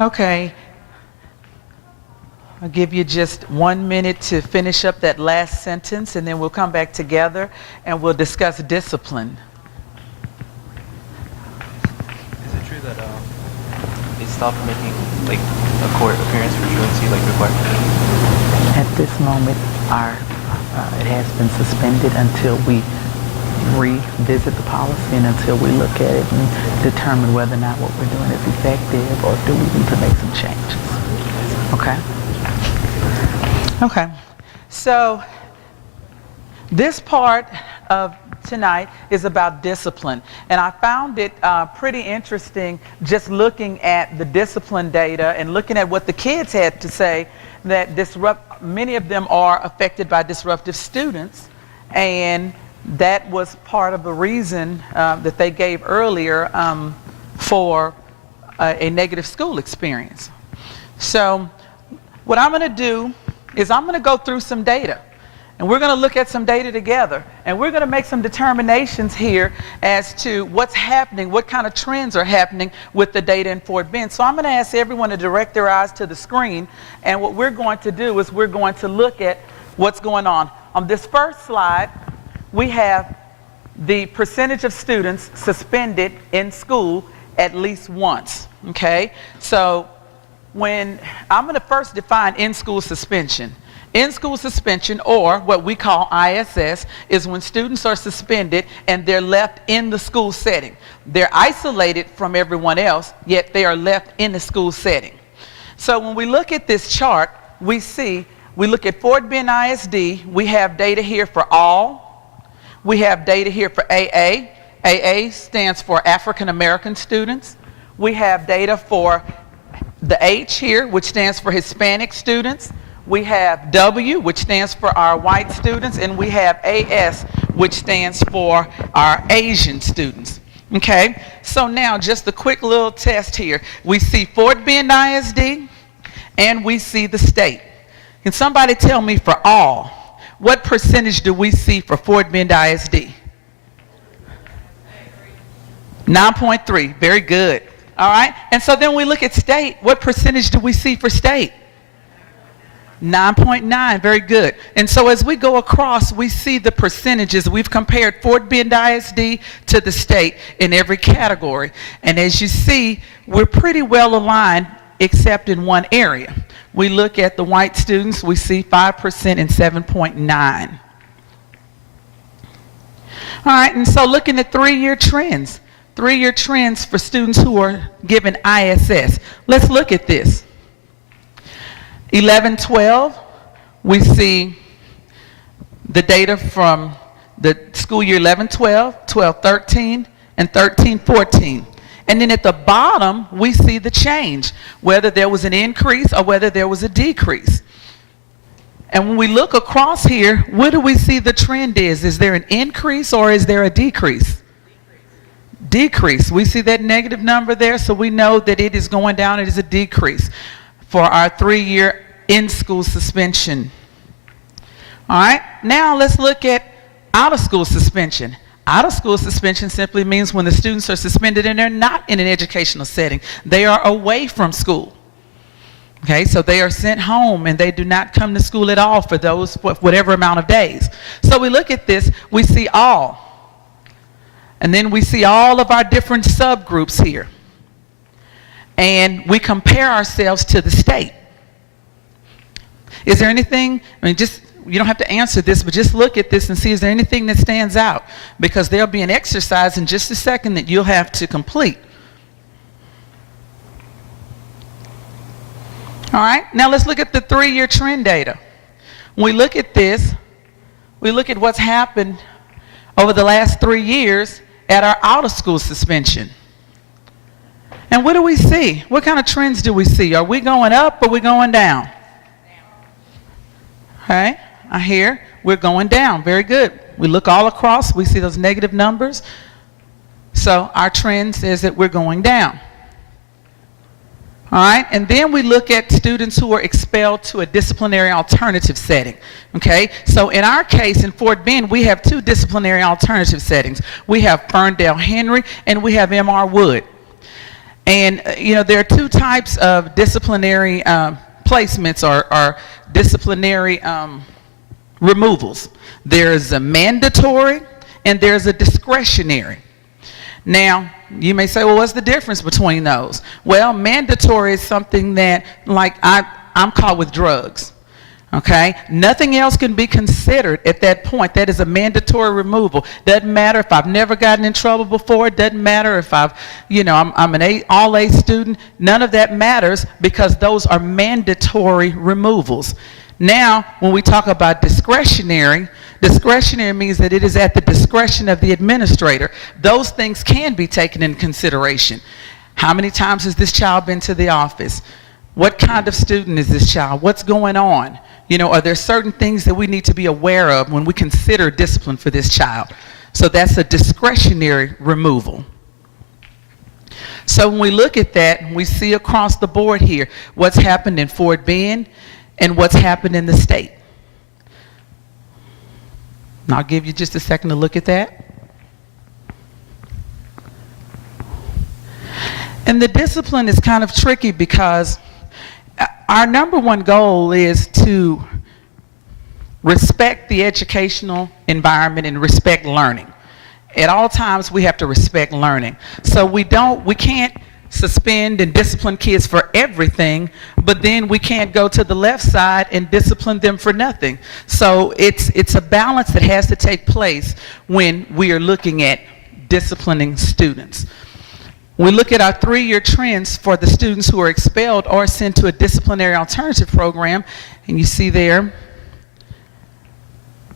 Okay. I'll give you just 1 minute to finish up that last sentence, and then we'll come back together and we'll discuss discipline. Is it true that they stopped making like a court appearance for truancy like required? At this moment, it has been suspended until we revisit the policy and until we look at it and determine whether or not what we're doing is effective or do we need to make some changes. Okay? Okay. So this part of tonight is about discipline. And I found it pretty interesting just looking at the discipline data and looking at what the kids had to say, that many of them are affected by disruptive students, and that was part of the reason that they gave earlier for a negative school experience. So what I'm going to do is I'm going to go through some data, and we're going to look at some data together, and we're going to make some determinations here as to what's happening, what kind of trends are happening with the data in Fort Bend. So I'm going to ask everyone to direct their eyes to the screen, and what we're going to do is we're going to look at what's going on. On this first slide, we have the percentage of students suspended in school at least once, okay? So when I'm going to first define in-school suspension. In-school suspension, or what we call ISS, is when students are suspended and they're left in the school setting. They're isolated from everyone else, yet they are left in the school setting. So when we look at this chart, we look at Fort Bend ISD, we have data here for all. We have data here for AA. AA stands for African American students. We have data for the H here, which stands for Hispanic students. We have W, which stands for our white students, and we have AS, which stands for our Asian students. Okay, so now just a quick little test here. We see Fort Bend ISD, and we see the state. Can somebody tell me for all, what percentage do we see for Fort Bend ISD? 9.3, very good. All right, and so then we look at state. What percentage do we see for state? 9.9, very good. And so as we go across, we see the percentages. We've compared Fort Bend ISD to the state in every category. And as you see, we're pretty well aligned except in one area. We look at the white students, we see 5% and 7.9. All right, and so looking at 3-year trends. 3-year trends for students who are given ISS. Let's look at this. 11-12, we see the data from the school year 11-12, 12-13, and 13-14. And then at the bottom, we see the change, whether there was an increase or whether there was a decrease. And when we look across here, what do we see the trend is? Is there an increase or is there a decrease? Decrease. We see that negative number there, so we know that it is going down. It is a decrease for our 3-year in-school suspension. All right, now let's look at out-of-school suspension. Out-of-school suspension simply means when the students are suspended and they're not in an educational setting. They are away from school. Okay, so they are sent home and they do not come to school at all for those whatever amount of days. So we look at this, we see all. And then we see all of our different subgroups here. And we compare ourselves to the state. Is there anything, you don't have to answer this, but just look at this and see, is there anything that stands out? Because there'll be an exercise in just a second that you'll have to complete. All right, now let's look at the 3-year trend data. When we look at this, we look at what's happened over the last 3 years at our out-of-school suspension. And what do we see? What kind of trends do we see? Are we going up or are we going down? Okay, I hear we're going down. Very good. We look all across, we see those negative numbers. So our trend says that we're going down. All right, and then we look at students who are expelled to a disciplinary alternative setting. Okay, so in our case in Fort Bend, we have 2 disciplinary alternative settings. We have Ferndale Henry and we have M.R. Wood. And, there are two types of disciplinary placements or disciplinary removals. There's a mandatory and there's a discretionary. Now, you may say, well, what's the difference between those? Well, mandatory is something that, like, I'm caught with drugs. Okay? Nothing else can be considered at that point. That is a mandatory removal. Doesn't matter if I've never gotten in trouble before. Doesn't matter if I'm an all A student. None of that matters because those are mandatory removals. Now, when we talk about discretionary means that it is at the discretion of the administrator. Those things can be taken into consideration. How many times has this child been to the office? What kind of student is this child? What's going on? Are there certain things that we need to be aware of when we consider discipline for this child? So that's a discretionary removal. So when we look at that, we see across the board here what's happened in Fort Bend and what's happened in the state. And I'll give you just a second to look at that. And the discipline is kind of tricky because our number one goal is to respect the educational environment and respect learning. At all times, we have to respect learning. So we can't suspend and discipline kids for everything, but then we can't go to the left side and discipline them for nothing. So it's a balance that has to take place when we are looking at disciplining students. We look at our 3-year trends for the students who are expelled or sent to a disciplinary alternative program, and you see there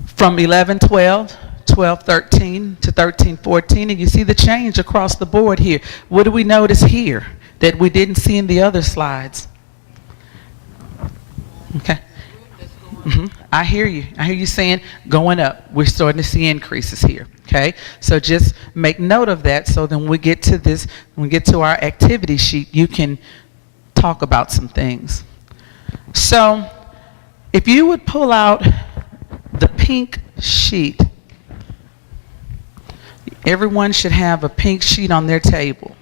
from 11-12, 12-13 to 13-14, and you see the change across the board here. What do we notice here that we didn't see in the other slides? Okay. I hear you saying going up. We're starting to see increases here. Okay, so just make note of that so then when we get to our activity sheet, you can talk about some things. So if you would pull out the pink sheet, everyone should have a pink sheet on their table.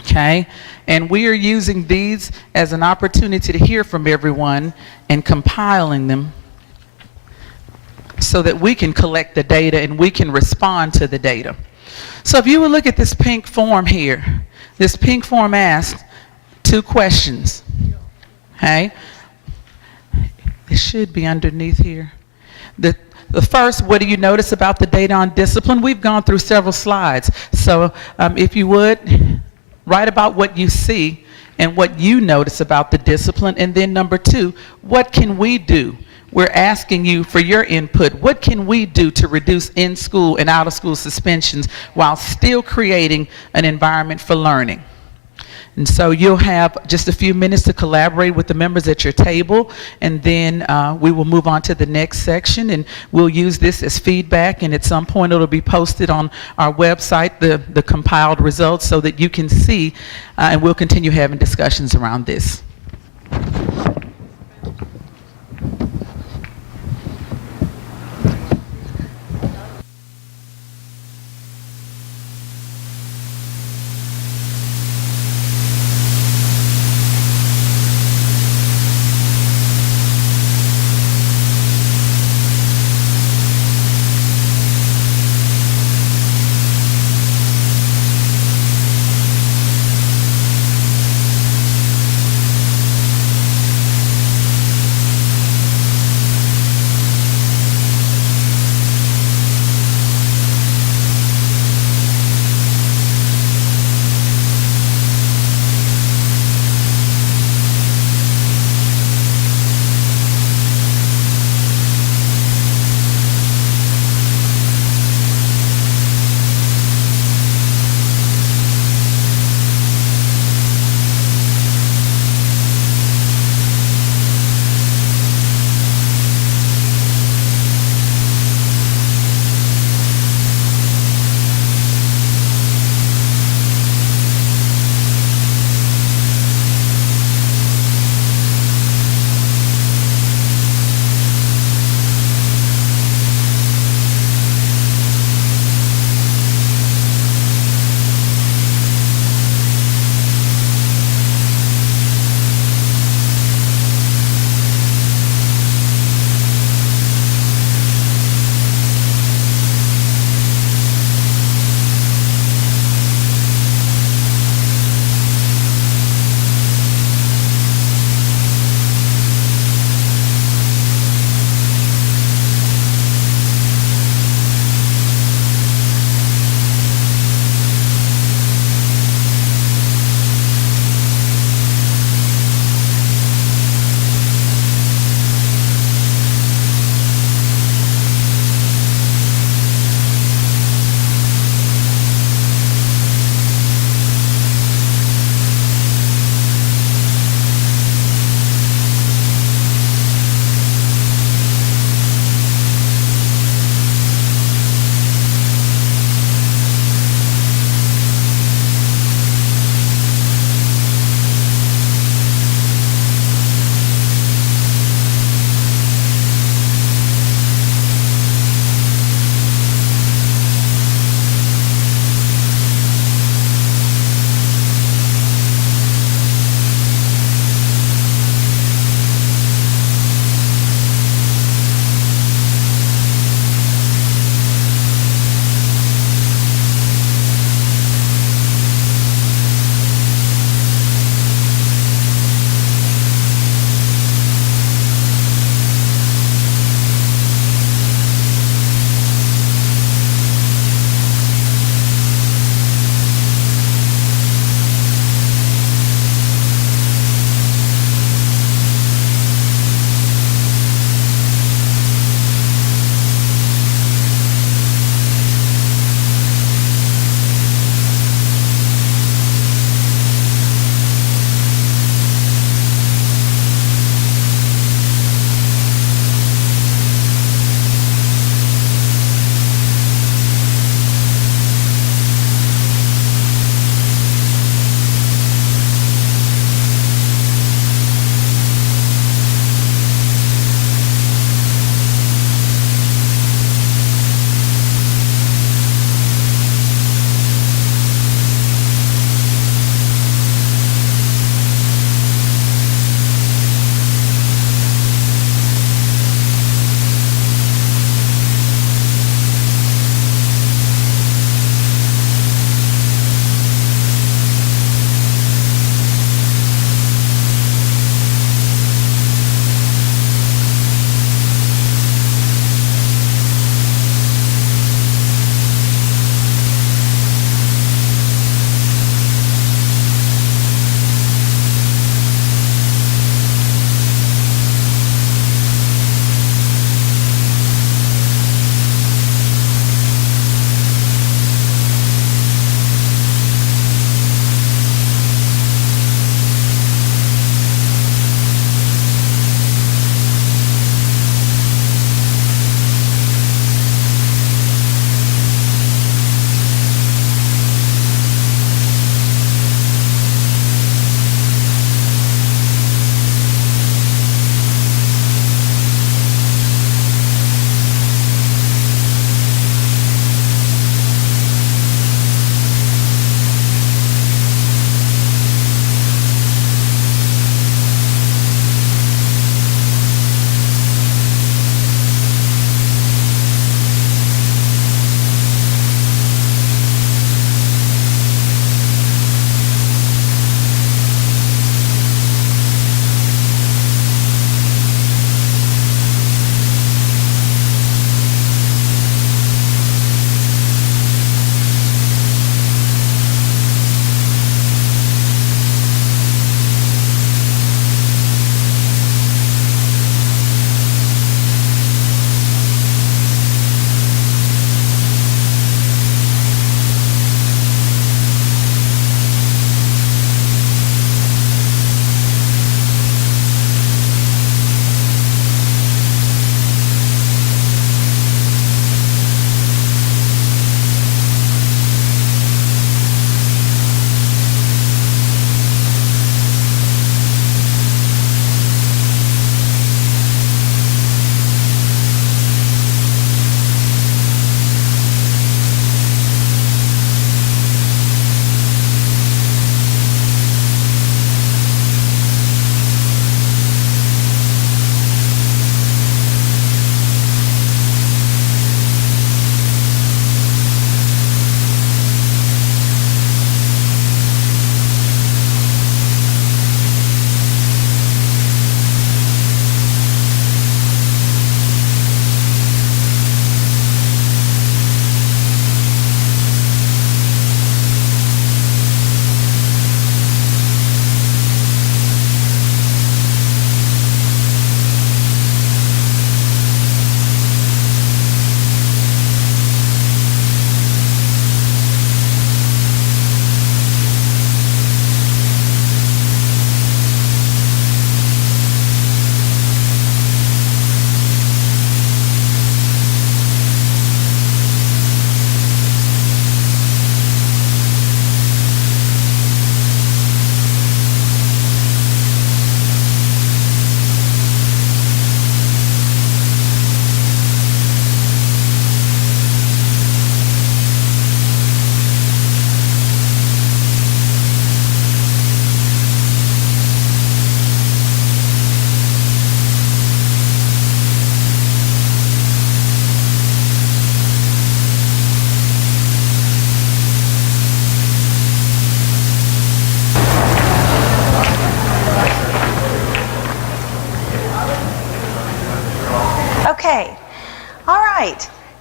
Okay, and we are using these as an opportunity to hear from everyone and compiling them so that we can collect the data and we can respond to the data. So if you would look at this pink form here, this pink form asks 2 questions. Okay? It should be underneath here. The first, what do you notice about the data on discipline? We've gone through several slides. So if you would, write about what you see and what you notice about the discipline. And then number 2, what can we do? We're asking you for your input. What can we do to reduce in-school and out-of-school suspensions while still creating an environment for learning? And so you'll have just a few minutes to collaborate with the members at your table, and then we will move on to the next section, and we'll use this as feedback, and at some point it'll be posted on our website, the compiled results, so that you can see, and we'll continue having discussions around this.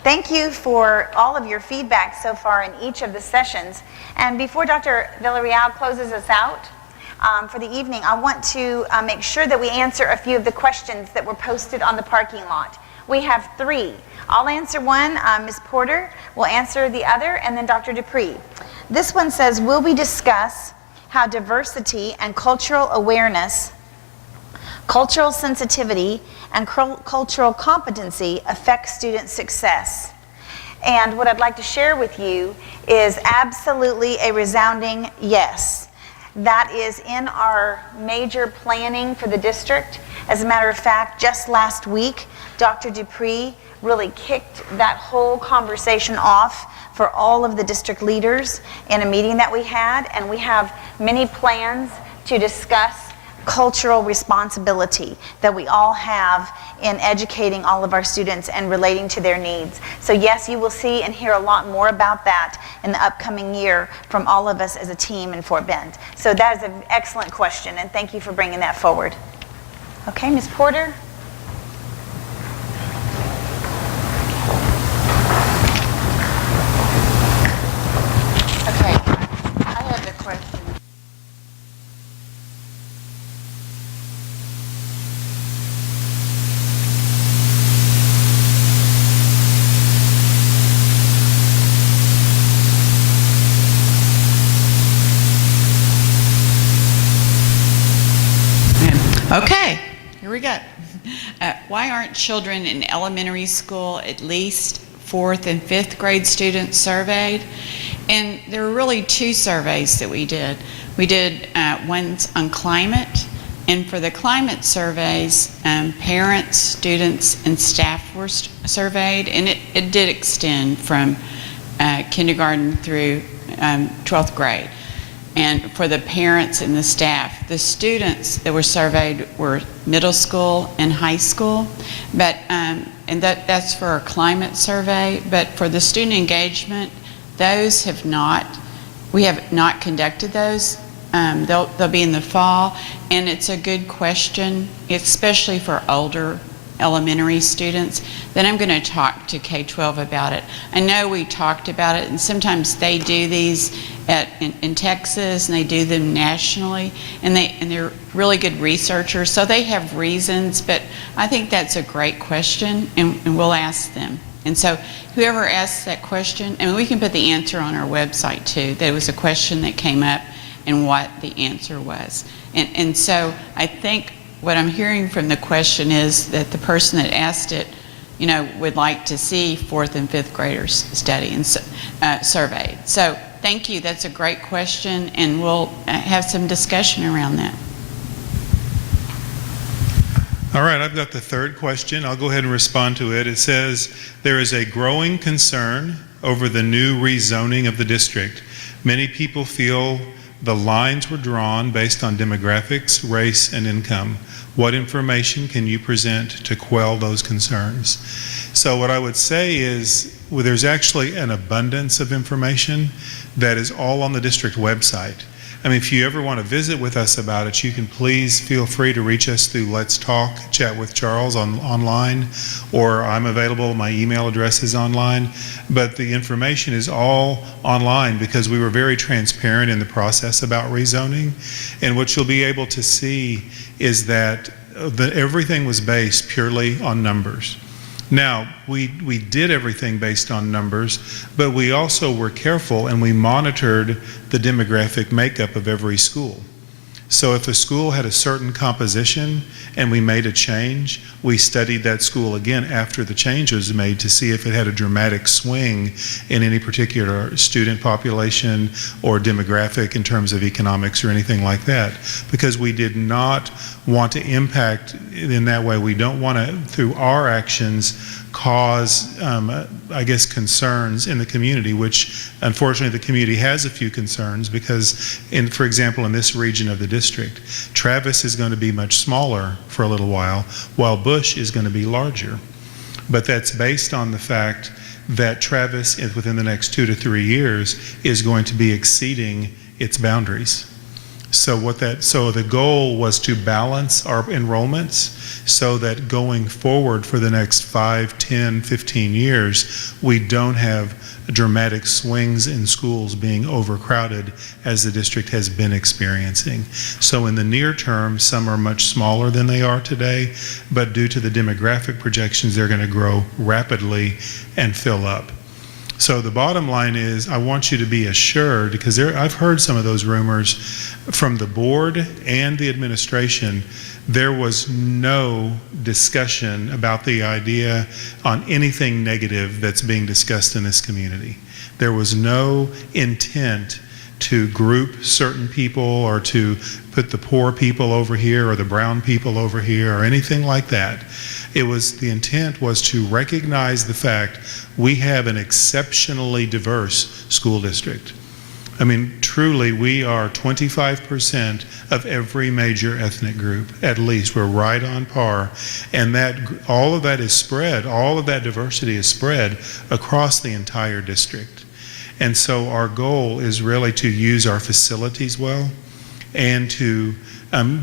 Thank you for all of your feedback so far in each of the sessions. And before Dr. Villarreal closes us out for the evening, I want to make sure that we answer a few of the questions that were posted on the parking lot. We have 3. I'll answer one, Ms. Porter will answer the other, and then Dr. Dupree. This one says, will we discuss how diversity and cultural awareness, cultural sensitivity, and cultural competency affect student success? And what I'd like to share with you is absolutely a resounding yes. That is in our major planning for the district. As a matter of fact, just last week, Dr. Dupree really kicked that whole conversation off for all of the district leaders in a meeting that we had, and we have many plans to discuss cultural responsibility that we all have in educating all of our students and relating to their needs. So yes, you will see and hear a lot more about that in the upcoming year from all of us as a team in Fort Bend. So that is an excellent question, and thank you for bringing that forward. Okay, Ms. Porter? Okay, I have the question. Okay, here we go. Why aren't children in elementary school, at least 4th and 5th grade students, surveyed? And there were really 2 surveys that we did. We did ones on climate, and for the climate surveys, parents, students, and staff were surveyed, and it did extend from kindergarten through 12th grade. And for the parents and the staff, the students that were surveyed were middle school and high school, but and that's for our climate survey. But for the student engagement, those have not. We have not conducted those. They'll be in the fall, and it's a good question, especially for older elementary students. Then I'm going to talk to K-12 about it. I know we talked about it, and sometimes they do these in Texas, and they do them nationally, and they're really good researchers, so they have reasons. But I think that's a great question, and we'll ask them. And so whoever asks that question, and we can put the answer on our website too. There was a question that came up and what the answer was. And so I think what I'm hearing from the question is that the person that asked it, you know, would like to see 4th and 5th graders study and surveyed. So thank you, that's a great question, and we'll have some discussion around that. All right, I've got the 3rd question. I'll go ahead and respond to it. It says, there is a growing concern over the new rezoning of the district. Many people feel the lines were drawn based on demographics, race, and income. What information can you present to quell those concerns? So what I would say is, well, there's actually an abundance of information that is all on the district website. I mean, if you ever want to visit with us about it, you can please feel free to reach us through Let's Talk, Chat with Charles online, or I'm available, my email address is online. But the information is all online because we were very transparent in the process about rezoning. And what you'll be able to see is that everything was based purely on numbers. Now, we did everything based on numbers, but we also were careful and we monitored the demographic makeup of every school. So if a school had a certain composition and we made a change, we studied that school again after the change was made to see if it had a dramatic swing in any particular student population or demographic in terms of economics or anything like that. Because we did not want to impact in that way. We don't want to, through our actions, cause, I guess, concerns in the community, which unfortunately the community has a few concerns because, for example, in this region of the district, Travis is going to be much smaller for a little while Bush is going to be larger. But that's based on the fact that Travis, within the next 2 to 3 years, is going to be exceeding its boundaries. So the goal was to balance our enrollments so that going forward for the next 5, 10, 15 years, we don't have dramatic swings in schools being overcrowded as the district has been experiencing. So in the near term, some are much smaller than they are today, but due to the demographic projections, they're going to grow rapidly and fill up. So the bottom line is, I want you to be assured, because I've heard some of those rumors from the board and the administration. There was no discussion about the idea on anything negative that's being discussed in this community. There was no intent to group certain people or to put the poor people over here or the brown people over here or anything like that. The intent was to recognize the fact we have an exceptionally diverse school district. I mean, truly, we are 25% of every major ethnic group, at least. We're right on par. And all of that is spread, all of that diversity is spread across the entire district. And so our goal is really to use our facilities well and to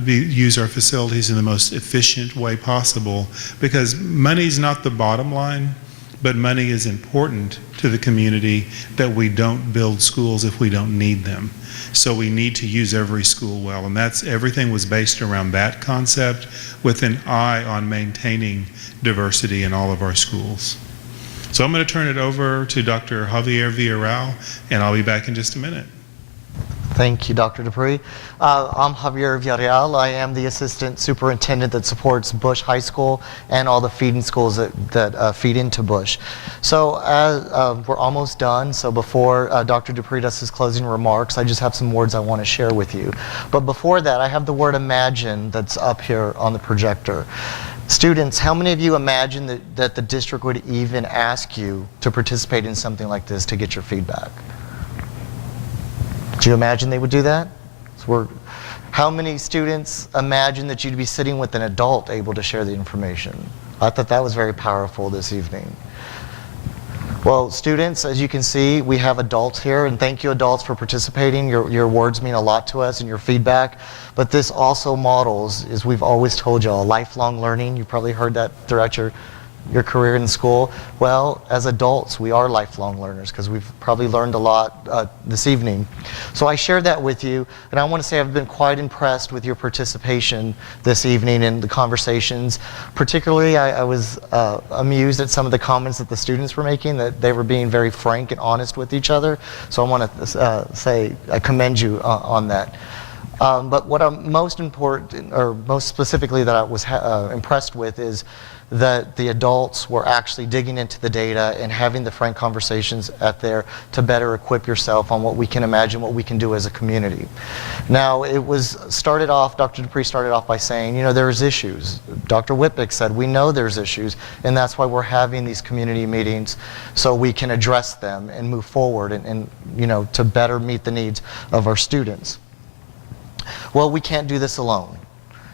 use our facilities in the most efficient way possible, because money's not the bottom line, but money is important to the community, that we don't build schools if we don't need them. So we need to use every school well, and everything was based around that concept with an eye on maintaining diversity in all of our schools. So I'm going to turn it over to Dr. Javier Villarreal, and I'll be back in just a minute. Thank you, Dr. Dupree. I'm Javier Villarreal. I am the assistant superintendent that supports Bush High School and all the feeding schools that feed into Bush. So we're almost done. So before Dr. Dupree does his closing remarks, I just have some words I want to share with you. But before that, I have the word imagine that's up here on the projector. Students, how many of you imagine that the district would even ask you to participate in something like this to get your feedback? Do you imagine they would do that? How many students imagine that you'd be sitting with an adult able to share the information? I thought that was very powerful this evening. Well, students, as you can see, we have adults here, and thank you, adults, for participating. Your words mean a lot to us and your feedback. But this also models, as we've always told y'all, lifelong learning. You probably heard that throughout your career in school. Well, as adults, we are lifelong learners, because we've probably learned a lot this evening. So I shared that with you, and I want to say I've been quite impressed with your participation this evening in the conversations. Particularly, I was amused at some of the comments that the students were making, that they were being very frank and honest with each other. So I want to say I commend you on that. But what I'm most important, or most specifically that I was impressed with, is that the adults were actually digging into the data and having the frank conversations there to better equip yourself on what we can imagine, what we can do as a community. Now, Dr. Dupree started off by saying, there's issues. Dr. Whitbeck said, we know there's issues, and that's why we're having these community meetings, so we can address them and move forward and to better meet the needs of our students. Well, we can't do this alone.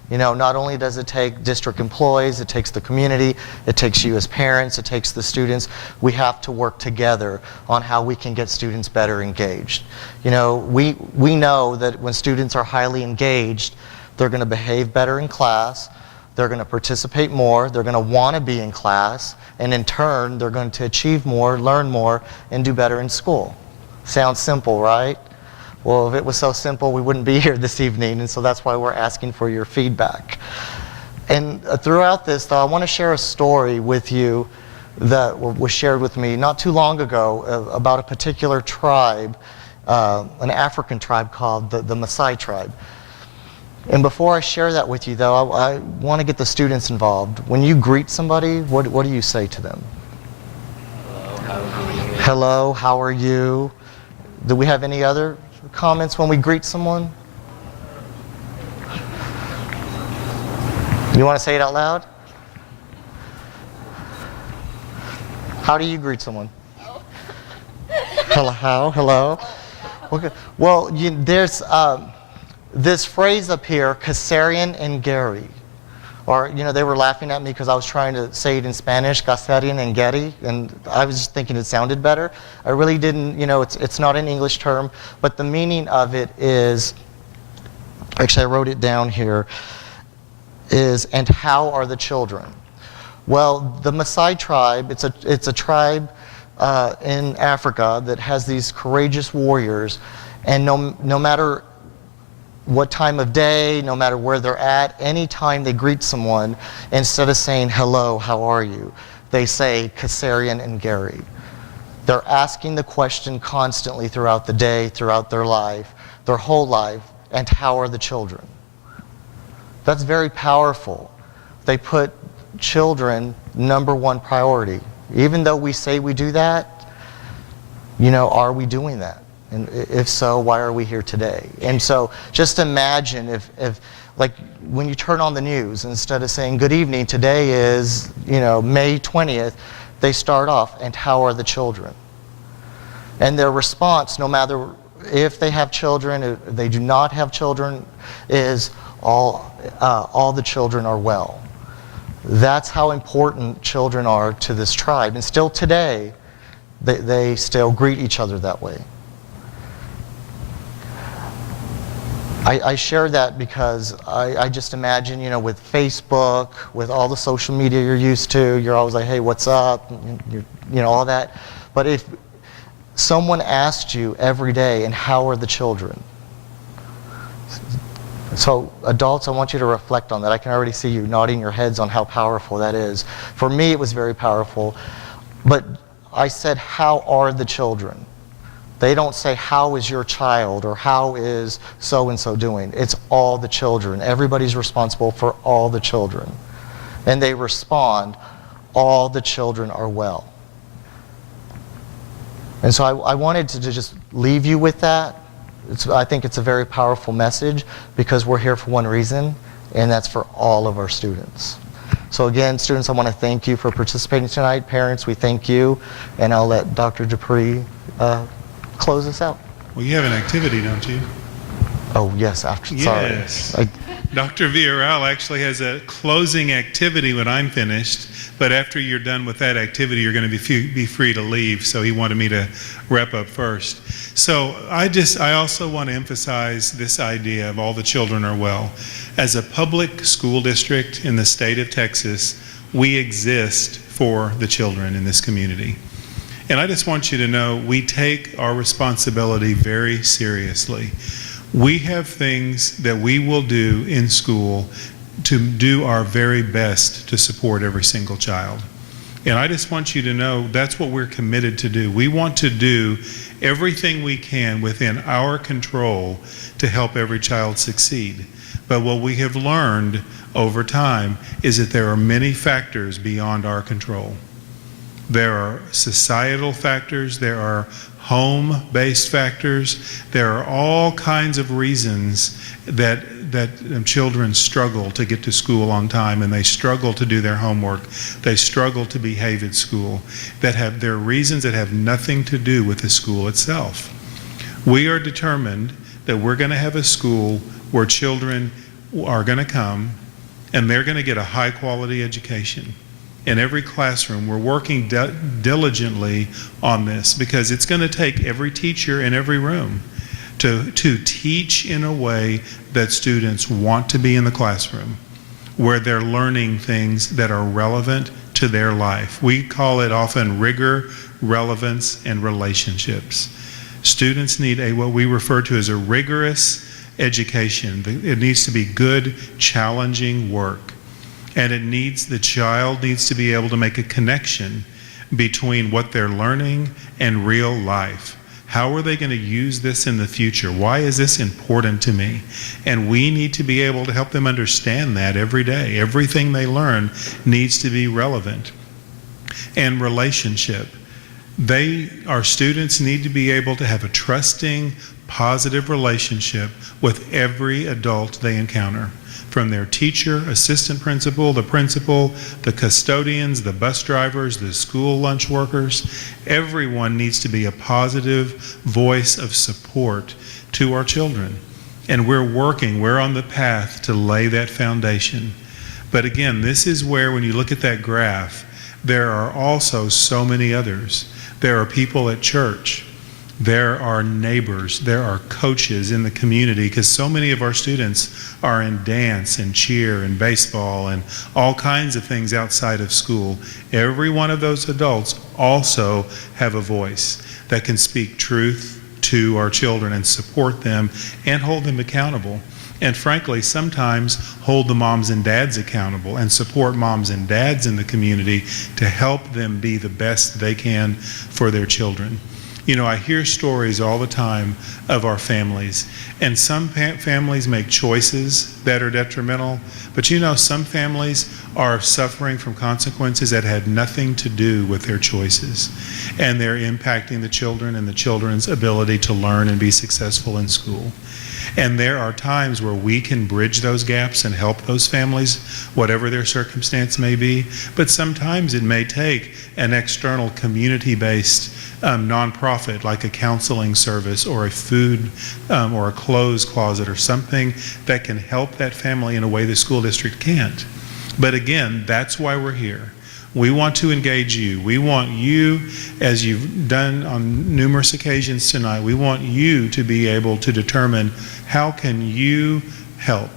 Not only does it take district employees, it takes the community, it takes you as parents, it takes the students. We have to work together on how we can get students better engaged. We know that when students are highly engaged, they're going to behave better in class, they're going to participate more, they're going to want to be in class, and in turn, they're going to achieve more, learn more, and do better in school. Sounds simple, right? Well, if it was so simple, we wouldn't be here this evening, and so that's why we're asking for your feedback. And throughout this, though, I want to share a story with you that was shared with me not too long ago about a particular tribe, an African tribe called the Maasai tribe. And before I share that with you, though, I want to get the students involved. When you greet somebody, what do you say to them? Hello, how are you? Do we have any other comments when we greet someone? You want to say it out loud? How do you greet someone? Hello. Okay. Well, there's this phrase up here, Kasarian and Gary. Or, they were laughing at me because I was trying to say it in Spanish, Kasarian and Gary, and I was just thinking it sounded better. I really didn't, it's not an English term, but the meaning of it is actually I wrote it down here, is, and how are the children? Well, the Maasai tribe, it's a tribe in Africa that has these courageous warriors, and no matter what time of day, no matter where they're at, anytime they greet someone, instead of saying, hello, how are you, they say, Kasarian and Gary. They're asking the question constantly throughout the day, throughout their life, their whole life, and how are the children? That's very powerful. They put children #1 priority. Even though we say we do that, are we doing that? And if so, why are we here today? And so just imagine if like when you turn on the news, instead of saying good evening, today is, May 20th, they start off, and how are the children? And their response, no matter if they have children, if they do not have children, is all the children are well. That's how important children are to this tribe. And still today, they still greet each other that way. I share that because I just imagine, with Facebook, with all the social media you're used to, you're always like, hey, what's up? All that. But if someone asked you every day, and how are the children? So adults, I want you to reflect on that. I can already see you nodding your heads on how powerful that is. For me, it was very powerful. But I said, how are the children? They don't say, how is your child, or how is so-and-so doing? It's all the children. Everybody's responsible for all the children. And they respond, all the children are well. And so I wanted to just leave you with that. I think it's a very powerful message, because we're here for one reason, and that's for all of our students. So again, students, I want to thank you for participating tonight. Parents, we thank you, and I'll let Dr. Dupree close us out. Well, you have an activity, don't you? Oh, yes, after. Sorry. Yes. Dr. Villarreal actually has a closing activity when I'm finished, but after you're done with that activity, you're going to be free to leave, so he wanted me to wrap up first. So I also want to emphasize this idea of all the children are well. As a public school district in the state of Texas, we exist for the children in this community. And I just want you to know we take our responsibility very seriously. We have things that we will do in school to do our very best to support every single child. And I just want you to know that's what we're committed to do. We want to do everything we can within our control to help every child succeed. But what we have learned over time is that there are many factors beyond our control. There are societal factors, there are home-based factors, there are all kinds of reasons that children struggle to get to school on time, and they struggle to do their homework, they struggle to behave at school, there are reasons that have nothing to do with the school itself. We are determined that we're going to have a school where children are going to come and they're going to get a high-quality education. In every classroom, we're working diligently on this, because it's going to take every teacher in every room to teach in a way that students want to be in the classroom, where they're learning things that are relevant to their life. We call it often rigor, relevance, and relationships. Students need what we refer to as a rigorous education. It needs to be good, challenging work. And the child needs to be able to make a connection between what they're learning and real life. How are they going to use this in the future? Why is this important to me? And we need to be able to help them understand that every day. Everything they learn needs to be relevant. And relationship. Our students need to be able to have a trusting, positive relationship with every adult they encounter. From their teacher, assistant principal, the custodians, the bus drivers, the school lunch workers. Everyone needs to be a positive voice of support to our children. And we're on the path to lay that foundation. But again, this is where, when you look at that graph, there are also so many others. There are people at church. There are neighbors, there are coaches in the community, because so many of our students are in dance and cheer and baseball and all kinds of things outside of school. Every one of those adults also have a voice that can speak truth to our children and support them and hold them accountable. And frankly, sometimes hold the moms and dads accountable and support moms and dads in the community to help them be the best they can for their children. You know, I hear stories all the time of our families, and some families make choices that are detrimental, but you know, some families are suffering from consequences that had nothing to do with their choices, and they're impacting the children and the children's ability to learn and be successful in school. And there are times where we can bridge those gaps and help those families, whatever their circumstance may be. But sometimes it may take an external community-based nonprofit like a counseling service or a food or a clothes closet or something that can help that family in a way the school district can't. But again, that's why we're here. We want to engage you. We want you, as you've done on numerous occasions tonight, we want you to be able to determine how can you help?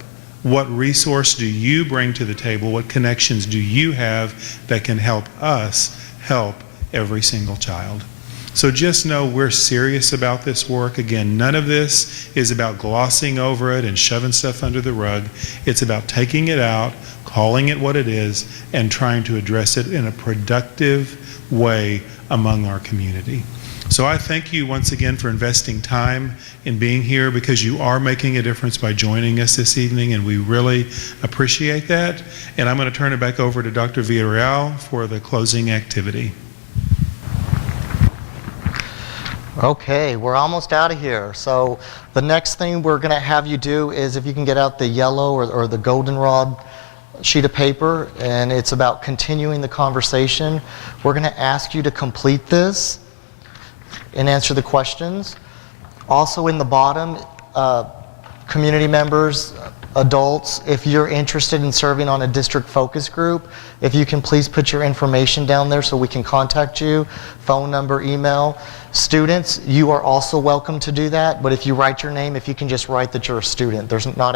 What resource do you bring to the table? What connections do you have that can help us help every single child? So just know we're serious about this work. Again, none of this is about glossing over it and shoving stuff under the rug. It's about taking it out, calling it what it is, and trying to address it in a productive way among our community. So I thank you once again for investing time in being here, because you are making a difference by joining us this evening, and we really appreciate that. And I'm going to turn it back over to Dr. Villarreal for the closing activity. Okay, we're almost out of here. So the next thing we're going to have you do is, if you can get out the yellow or the goldenrod sheet of paper, and it's about continuing the conversation. We're going to ask you to complete this and answer the questions. Also in the bottom, community members, adults, if you're interested in serving on a district focus group, if you can please put your information down there so we can contact you, phone number, email. Students, you are also welcome to do that, but if you write your name, if you can just write that you're a student. There's not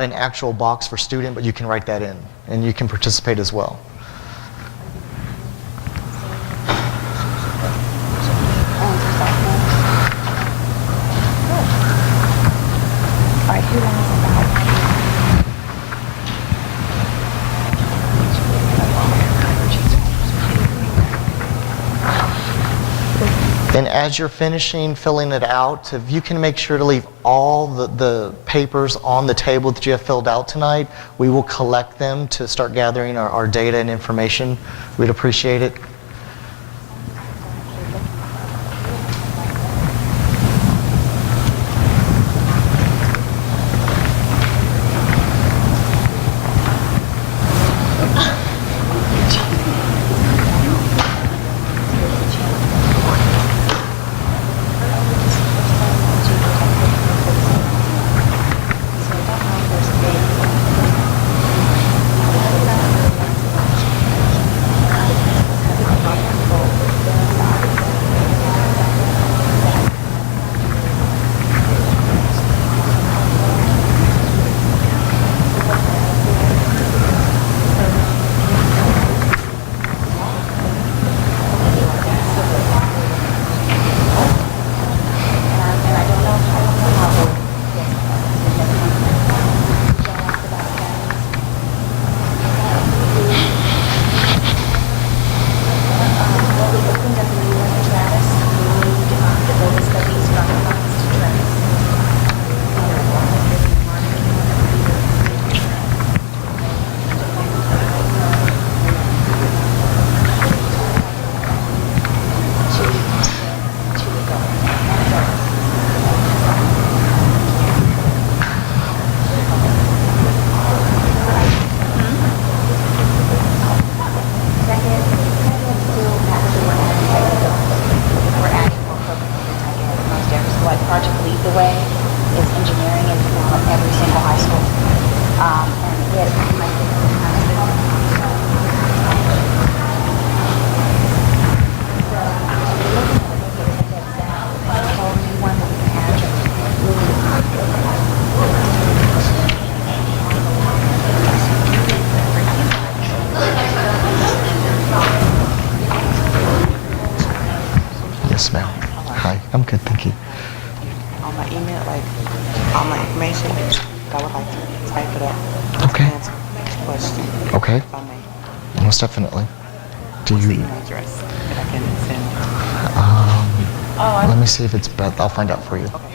an actual box for student, but you can write that in, and you can participate as well. All right, who wants about? And as you're finishing filling it out, if you can make sure to leave all the papers on the table that you have filled out tonight, we will collect them to start gathering our data and information. We'd appreciate it. on my email, like all my information. I would like to type it up. Okay. To answer the question. Okay. If I may. Most definitely. Do What's the you? email address that I can send? Let me see if it's Beth. I'll find out for you. Okay.